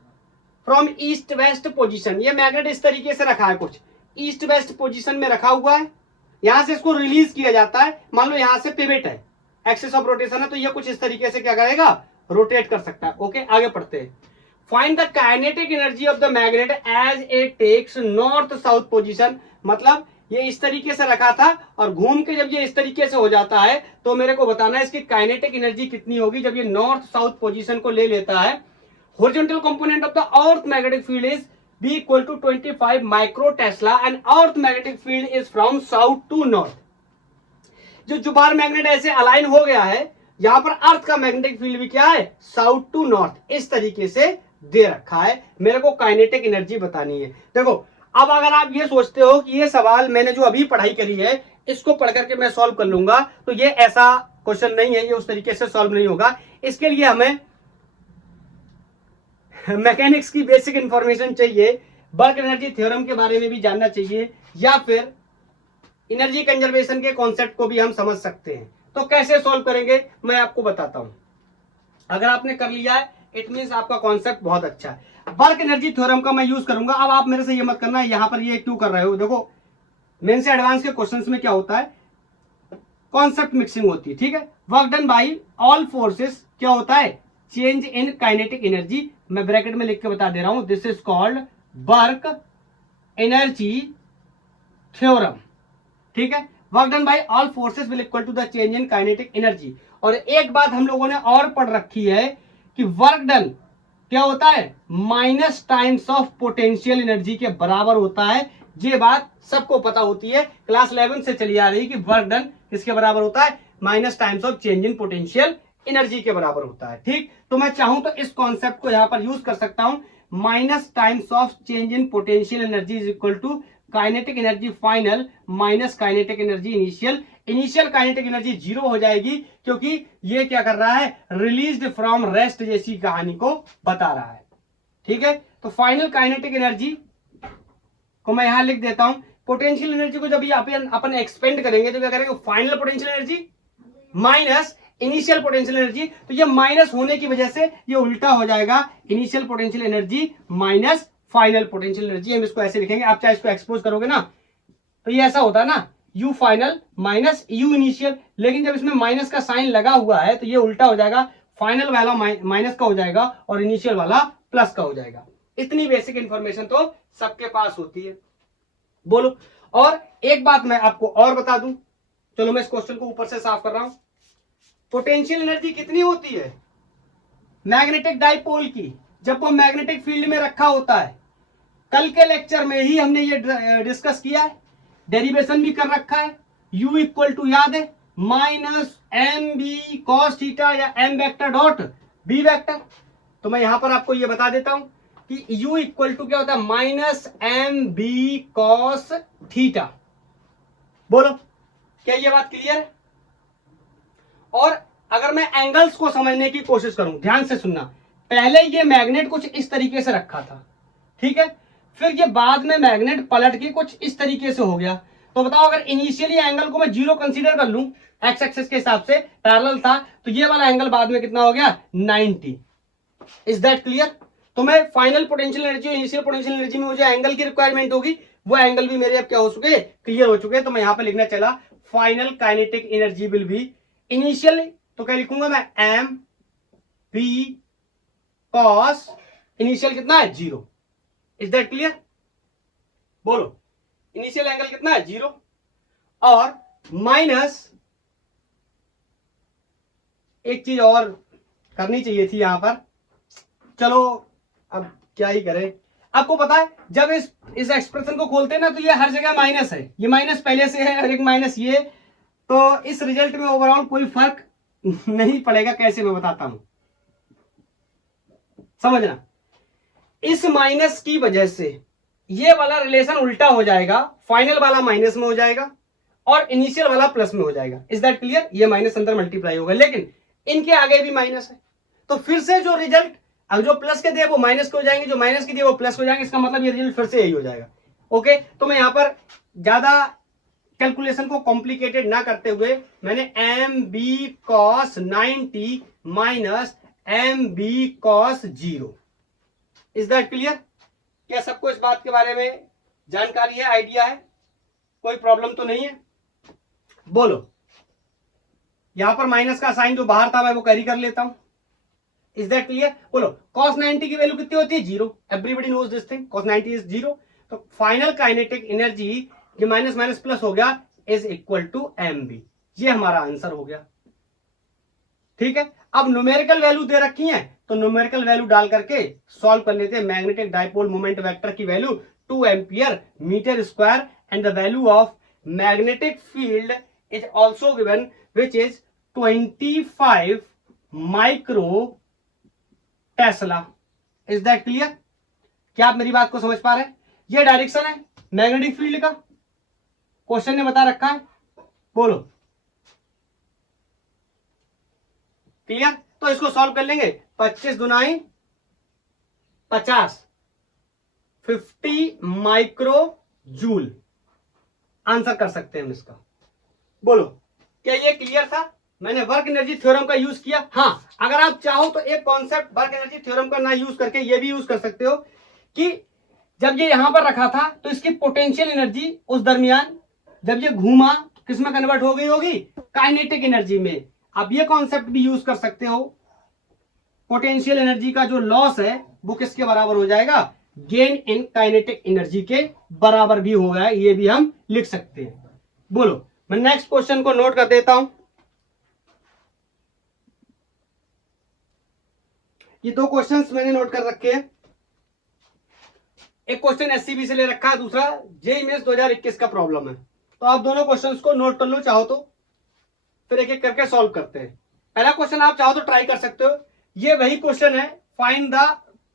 from east west position. ये मैग्नेट इस तरीके से रखा है, कुछ ईस्ट वेस्ट पोजीशन में रखा हुआ है। यहां से इसको रिलीज किया जाता है। मान लो यहां से पिवट है, एक्सिस ऑफ रोटेशन है, तो ये कुछ इस तरीके से क्या करेगा? रोटेट कर सकता है। ओके, आगे पढ़ते हैं। Find the kinetic energy of the magnet as it takes north south position. मतलब ये इस तरीके से रखा था और घूम के जब ये इस तरीके से हो जाता है तो मेरे को बताना है इसकी काइनेटिक एनर्जी कितनी होगी जब ये नॉर्थ साउथ पोजीशन को ले लेता है। Horizontal component of the earth magnetic field is B equal to 25 micro tesla and earth magnetic field is from south to north. जो बार मैग्नेट ऐसे अलाइन हो गया है, यहां पर अर्थ का मैग्नेटिक फील्ड भी क्या है, साउथ टू नॉर्थ, इस तरीके से दे रखा है। मेरे को काइनेटिक एनर्जी बतानी है। देखो अब अगर आप ये सोचते हो कि ये सवाल मैंने जो अभी पढ़ाई करी है इसको पढ़ करके मैं सॉल्व कर लूंगा, तो ये ऐसा क्वेश्चन नहीं है, ये उस तरीके से सॉल्व नहीं होगा। इसके लिए हमें मैकेनिक्स की बेसिक इंफॉर्मेशन चाहिए, वर्क एनर्जी थ्योरम के बारे में भी जानना चाहिए, या फिर एनर्जी कंजर्वेशन के कॉन्सेप्ट को भी हम समझ सकते हैं। तो कैसे सॉल्व करेंगे मैं आपको बताता हूं। अगर आपने कर लिया है इट मींस आपका कॉन्सेप्ट बहुत अच्छा है। वर्क एनर्जी थ्योरम का मैं यूज करूंगा। अब आप मेरे से ये मत करना यहां पर ये क्यों कर रहे हो। देखो मेन से एडवांस के क्वेश्चंस में क्या होता है, कॉन्सेप्ट मिक्सिंग होती है, ठीक है। Work done by all forces क्या होता है, चेंज इन काइनेटिक एनर्जी। मैं ब्रैकेट में लिख के बता दे रहा हूं, this is called work energy theorem, ठीक है। Work done by all forces will equal to the change in kinetic energy. और एक बात हम लोगों ने और पढ़ रखी है कि वर्क डन क्या होता है, minus times of potential energy के बराबर होता है। ये बात सबको पता होती है, क्लास 11 से चली आ रही कि वर्क डन किसके बराबर होता है, minus times of change in potential energy के बराबर होता है, ठीक। तो मैं चाहूं तो इस कॉन्सेप्ट को यहां पर यूज कर सकता हूं, minus times of change in potential energy is equal to kinetic energy final minus kinetic energy initial. Initial kinetic energy 0 हो जाएगी क्योंकि ये क्या कर रहा है, रिलीज्ड फ्रॉम रेस्ट जैसी कहानी को बता रहा है, ठीक है। तो फाइनल काइनेटिक एनर्जी को मैं यहां लिख देता हूं। पोटेंशियल एनर्जी को जब अपन एक्सपेंड करेंगे तो क्या करेंगे, final potential energy minus initial potential energy. तो ये माइनस होने की वजह से ये उल्टा हो जाएगा, initial potential energy minus final potential energy. हम इसको ऐसे लिखेंगे, आप चाहे इसको एक्सपोज करोगे ना तो ये ऐसा होता है ना, you final minus you initial. लेकिन जब इसमें माइनस का साइन लगा हुआ है तो ये उल्टा हो जाएगा, फाइनल वाला माइनस का हो जाएगा और इनिशियल वाला प्लस का हो जाएगा। इतनी बेसिक इंफॉर्मेशन तो सबके पास होती है। बोलो, और एक बात मैं आपको और बता दूं, चलो मैं इस क्वेश्चन को ऊपर से साफ कर रहा हूं। पोटेंशियल एनर्जी कितनी होती है मैग्नेटिक डाइपोल की, जब वो मैग्नेटिक फील्ड में रखा होता है। कल के लेक्चर में ही हमने ये डिस्कस किया है, डेरिवेशन भी कर रखा है। U इक्वल टू याद है minus M B cos theta या M vector dot B vector. तो मैं यहां पर आपको ये बता देता हूं कि U इक्वल टू क्या होता है, minus M B cos theta. बोलो क्या ये बात क्लियर है। और अगर मैं एंगल्स को समझने की कोशिश करूं, ध्यान से सुनना, पहले ये मैग्नेट कुछ इस तरीके से रखा था, ठीक है। फिर ये बाद में मैग्नेट पलट के कुछ इस तरीके से हो गया। तो बताओ अगर इनिशियली एंगल को मैं 0 कंसीडर कर लूं, एक्स एक्सिस के हिसाब से पैरेलल था, तो ये वाला एंगल बाद में कितना हो गया, 90। Is that clear. तो मैं फाइनल पोटेंशियल एनर्जी और इनिशियल पोटेंशियल एनर्जी में मुझे एंगल की रिक्वायरमेंट होगी, वो एंगल भी मेरे अब क्या हो चुके, क्लियर हो चुके। तो मैं यहां पर लिखना चला final kinetic energy will be initial, तो क्या लिखूंगा मैं, एम बी कॉस इनिशियल कितना है, 0। Is that clear. बोलो इनिशियल एंगल कितना है, 0 और माइनस एक चीज और करनी चाहिए थी यहां पर, चलो अब क्या ही करें। आपको पता है जब इस एक्सप्रेशन को खोलते हैं ना तो ये हर जगह माइनस है, ये माइनस पहले से है और एक माइनस ये, तो इस रिजल्ट में ओवरऑल कोई फर्क नहीं पड़ेगा। कैसे मैं बताता हूं, समझना। इस माइनस की वजह से ये वाला रिलेशन उल्टा हो जाएगा, फाइनल वाला माइनस में हो जाएगा और इनिशियल वाला प्लस में हो जाएगा। Is that clear. ये माइनस अंदर मल्टीप्लाई होगा, लेकिन इनके आगे भी माइनस है, तो फिर से जो रिजल्ट अब जो प्लस के दिए वो माइनस के हो जाएंगे, जो माइनस के दिए वो प्लस हो जाएंगे। इसका मतलब ये रिजल्ट फिर से यही हो जाएगा। ओके, तो मैं यहां पर ज्यादा कैलकुलेशन को कॉम्प्लिकेटेड ना करते हुए मैंने M B cos 90 minus M B cos 0। Is that clear. क्या सबको इस बात के बारे में जानकारी है, आइडिया है, कोई प्रॉब्लम तो नहीं है। बोलो, यहां पर माइनस का साइन जो बाहर था मैं वो कैरी कर लेता हूं। Is that clear. बोलो cos 90 की वैल्यू कितनी होती है, 0। Everybody knows this thing, cos 90 is 0। तो फाइनल काइनेटिक एनर्जी ये माइनस माइनस प्लस हो गया, इज इक्वल टू mb। ये हमारा आंसर हो गया। ठीक है, अब न्यूमेरिकल वैल्यू दे रखी है तो न्यूमेरिकल वैल्यू डाल करके सॉल्व कर लेते हैं। मैग्नेटिक डाइपोल मोमेंट वेक्टर की value 2 ampere metre square and the value of magnetic field is also given which is 25 micro tesla. Is that clear? क्या आप मेरी बात को समझ पा रहे हैं? ये डायरेक्शन है मैग्नेटिक फील्ड का, क्वेश्चन ने बता रखा है। बोलो क्लियर? तो इसको सॉल्व कर लेंगे। 25 दुनाई 50, 50 माइक्रो जूल आंसर कर सकते हैं हम इसका। बोलो क्या ये क्लियर था? मैंने वर्क एनर्जी थ्योरम का यूज किया। हाँ, अगर आप चाहो तो एक कॉन्सेप्ट वर्क एनर्जी थ्योरम का ना यूज करके ये भी यूज कर सकते हो कि जब ये यहां पर रखा था तो इसकी पोटेंशियल एनर्जी उस दरमियान जब ये घूमा किस में कन्वर्ट हो गई होगी? काइनेटिक एनर्जी में। आप ये कॉन्सेप्ट भी यूज कर सकते हो, पोटेंशियल एनर्जी का जो लॉस है वो किसके बराबर हो जाएगा? गेन इन काइनेटिक एनर्जी के बराबर भी होगा। ये भी हम लिख सकते हैं। बोलो, मैं नेक्स्ट क्वेश्चन को नोट कर देता हूं। ये दो क्वेश्चंस मैंने नोट कर रखे हैं। एक क्वेश्चन एससीबी से ले रखा है, दूसरा जेईई मेंस 2021 का प्रॉब्लम है। तो आप दोनों क्वेश्चंस को नोट कर लो चाहो तो, फिर एक एक करके सॉल्व करते हैं। पहला क्वेश्चन आप चाहो तो ट्राई कर सकते हो। ये वही क्वेश्चन है, फाइंड द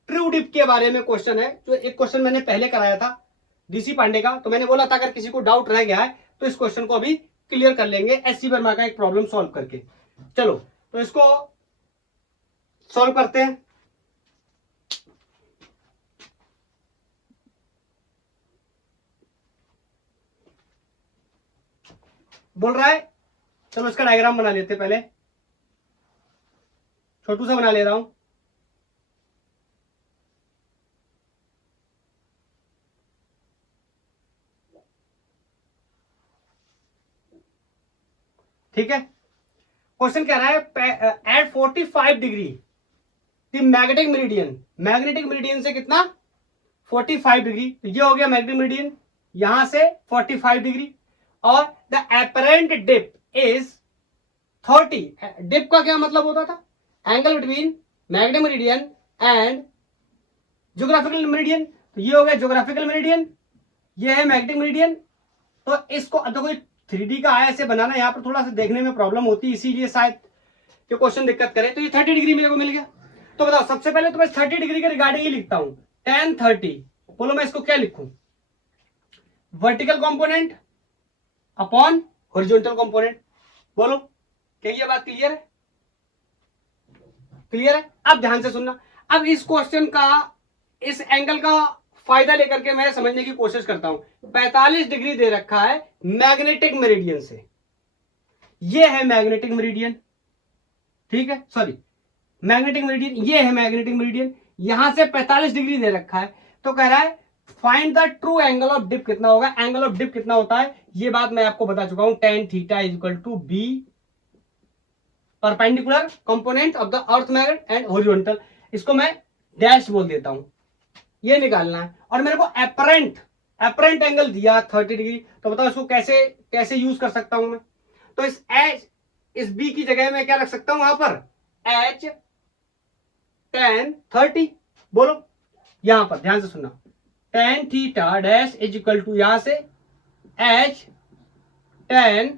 ट्रू डिप के बारे में क्वेश्चन है, जो एक क्वेश्चन मैंने पहले कराया था डीसी पांडे का। तो मैंने बोला था अगर किसी को डाउट रह गया है तो इस क्वेश्चन को अभी क्लियर कर लेंगे एससी वर्मा का एक प्रॉब्लम सॉल्व करके। चलो तो इसको सॉल्व करते हैं। बोल रहा है, चलो इसका डायग्राम बना लेते हैं। पहले छोटू सा बना ले रहा हूं। ठीक है, क्वेश्चन कह रहा है at 45 degree the magnetic meridian. Magnetic meridian से कितना? 45 डिग्री। तो ये हो गया मैग्नेटिक मेरिडियन, यहां से 45 डिग्री। और the apparent dip is 30। Dip का क्या मतलब होता था? Angle between magnetic meridian and geographical meridian. तो ये हो गया ज्योग्राफिकल मेरिडियन, ये है मैग्नेटिक मेरिडियन। तो इसको देखो 3D का आया ऐसे बनाना, यहाँ पर थोड़ा सा देखने में प्रॉब्लम होती है, इसीलिए शायद ये क्वेश्चन दिक्कत करे। तो ये 30 डिग्री मेरे को मिल गया। तो बताओ, सबसे पहले तो मैं 30 डिग्री के रिगार्डिंग ही लिखता हूं, tan 30। बोलो मैं इसको क्या लिखूं? Vertical component upon horizontal component. बोलो क्या ये बात क्लियर है? क्लियर है? अब ध्यान से सुनना। अब इस क्वेश्चन का, इस एंगल का फायदा लेकर के मैं समझने की कोशिश करता हूं। 45 डिग्री दे रखा है मैग्नेटिक मेरिडियन से, ये है मैग्नेटिक मेरिडियन। ठीक है, सॉरी मैग्नेटिक मेरिडियन, ये है मैग्नेटिक मेरिडियन। यहां से 45 डिग्री दे रखा है। तो कह रहा है find the true angle of dip कितना होगा। एंगल ऑफ डिप कितना होता है ये बात मैं आपको बता चुका हूं, tan theta is equal to B perpendicular component of the earth magnet and horizontal. इसको मैं डैश बोल देता हूं, ये निकालना है। और मेरे को एपरेंट एंगल दिया 30 डिग्री। तो बताओ इसको कैसे कैसे यूज कर सकता हूं मैं? तो इस एच, इस बी की जगह मैं क्या रख सकता हूं? वहां पर एच tan 30। बोलो यहां पर ध्यान से सुनना, tan theta dash is equal to यहां से एच tan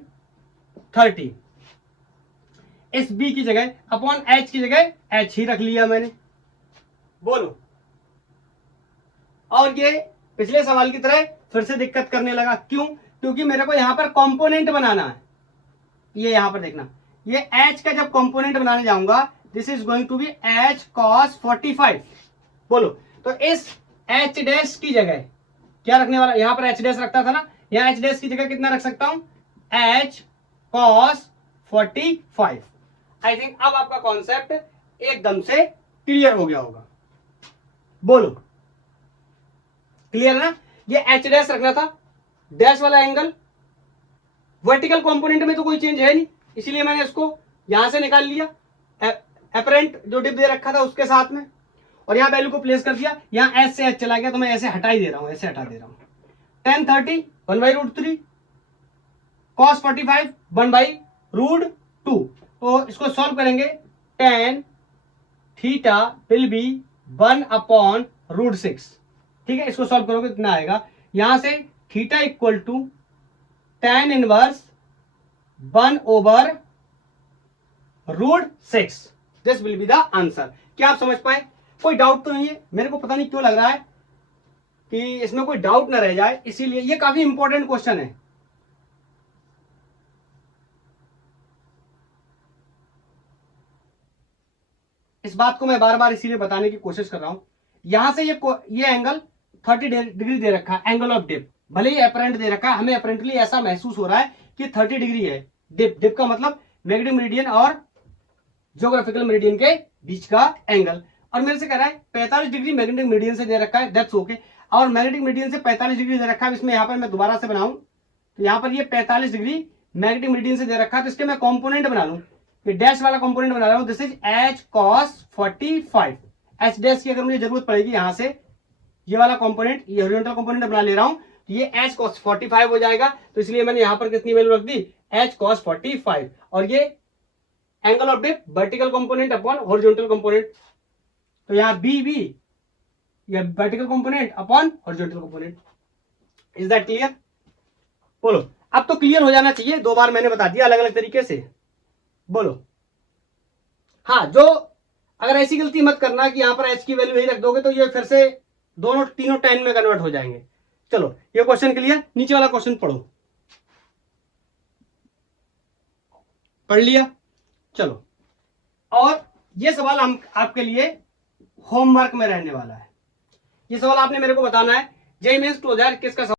30। इस बी की जगह अपॉन एच की जगह एच ही रख लिया मैंने। बोलो, और ये पिछले सवाल की तरह फिर से दिक्कत करने लगा। क्यों? क्योंकि मेरे को यहां पर कंपोनेंट बनाना है। ये यहां पर देखना, ये एच का जब कंपोनेंट बनाने जाऊंगा, this is going to be H cos 45। बोलो, तो इस एच डैश की जगह क्या रखने वाला? यहां पर एच डैश रखता था ना, यहां एच डैश की जगह कितना रख सकता हूं? H cos 45। आई थिंक अब आपका कॉन्सेप्ट एकदम से क्लियर हो गया होगा। बोलो क्लियर ना? ये एच डैश रखना था, डैश वाला एंगल। वर्टिकल कंपोनेंट में तो कोई चेंज है नहीं, इसीलिए मैंने इसको यहां से निकाल लिया, एपरेंट जो डिप दे रखा था उसके साथ में, और यहां वैल्यू को प्लेस कर दिया। यहां एच से एच चला गया तो मैं ऐसे हटा ही दे रहा हूं, ऐसे हटा दे रहा हूं। tan 30 1/√3, cos 45 1/√2। तो इसको सॉल्व करेंगे, tan थीटा विल बी 1/√6। ठीक है, इसको सॉल्व करोगे कितना आएगा, यहां से theta equal to tan inverse 1/√6। This will be the answer. क्या आप समझ पाए? कोई डाउट तो नहीं है? मेरे को पता नहीं क्यों लग रहा है कि इसमें कोई डाउट ना रह जाए, इसीलिए ये काफी इंपॉर्टेंट क्वेश्चन है। इस बात को मैं बार बार इसीलिए बताने की कोशिश कर रहा हूं। यहां से ये एंगल 30 डिग्री दे रखा है, एंगल ऑफ डिप, भले ही अपेरेंट दे रखा है, हमें अपेरेंटली ऐसा महसूस हो रहा है कि 30 डिग्री है। डिप, डिप का मतलब मैग्नेटिक मेरिडियन और ज्योग्राफिकल मेरिडियन के बीच का एंगल। और मेरे से कह रहा है 45 डिग्री मैग्नेटिक मेरिडियन से दे रखा है, दैट्स ओके। और मैग्नेटिक मेरिडियन से 45 डिग्री दे रखा है, इसमें यहां पर मैं दोबारा से बनाऊं तो यहां पर ये 45 डिग्री मैग्नेटिक मेरिडियन से दे रखा है, तो इसके मैं कंपोनेंट बना लूं, ये डैश वाला कंपोनेंट बना रहा हूं, दिस इज h cos 45। h डैश की अगर मुझे जरूरत पड़ेगी यहां से ये वाला कंपोनेंट, ये हॉरिजॉन्टल कंपोनेंट बना ले रहा हूं, तो ये h cos 45 हो जाएगा। तो इसलिए मैंने यहां पर कितनी वैल्यू रख दी, h cos 45। और ये angle of dip vertical component upon horizontal component, तो यहां बी बी या vertical component upon horizontal component. Is that clear? बोलो, अब तो क्लियर हो जाना चाहिए, 2 बार मैंने बता दिया अलग अलग तरीके से। बोलो हाँ, जो अगर ऐसी गलती मत करना कि यहां पर h की वैल्यू यही रख दोगे तो ये फिर से दोनों तीनों tan में कन्वर्ट हो जाएंगे। चलो ये क्वेश्चन क्लियर? नीचे वाला क्वेश्चन पढ़ो, पढ़ लिया? चलो, और ये सवाल हम आपके लिए होमवर्क में रहने वाला है। ये सवाल आपने मेरे को बताना है, जेईई मेंस 2021 का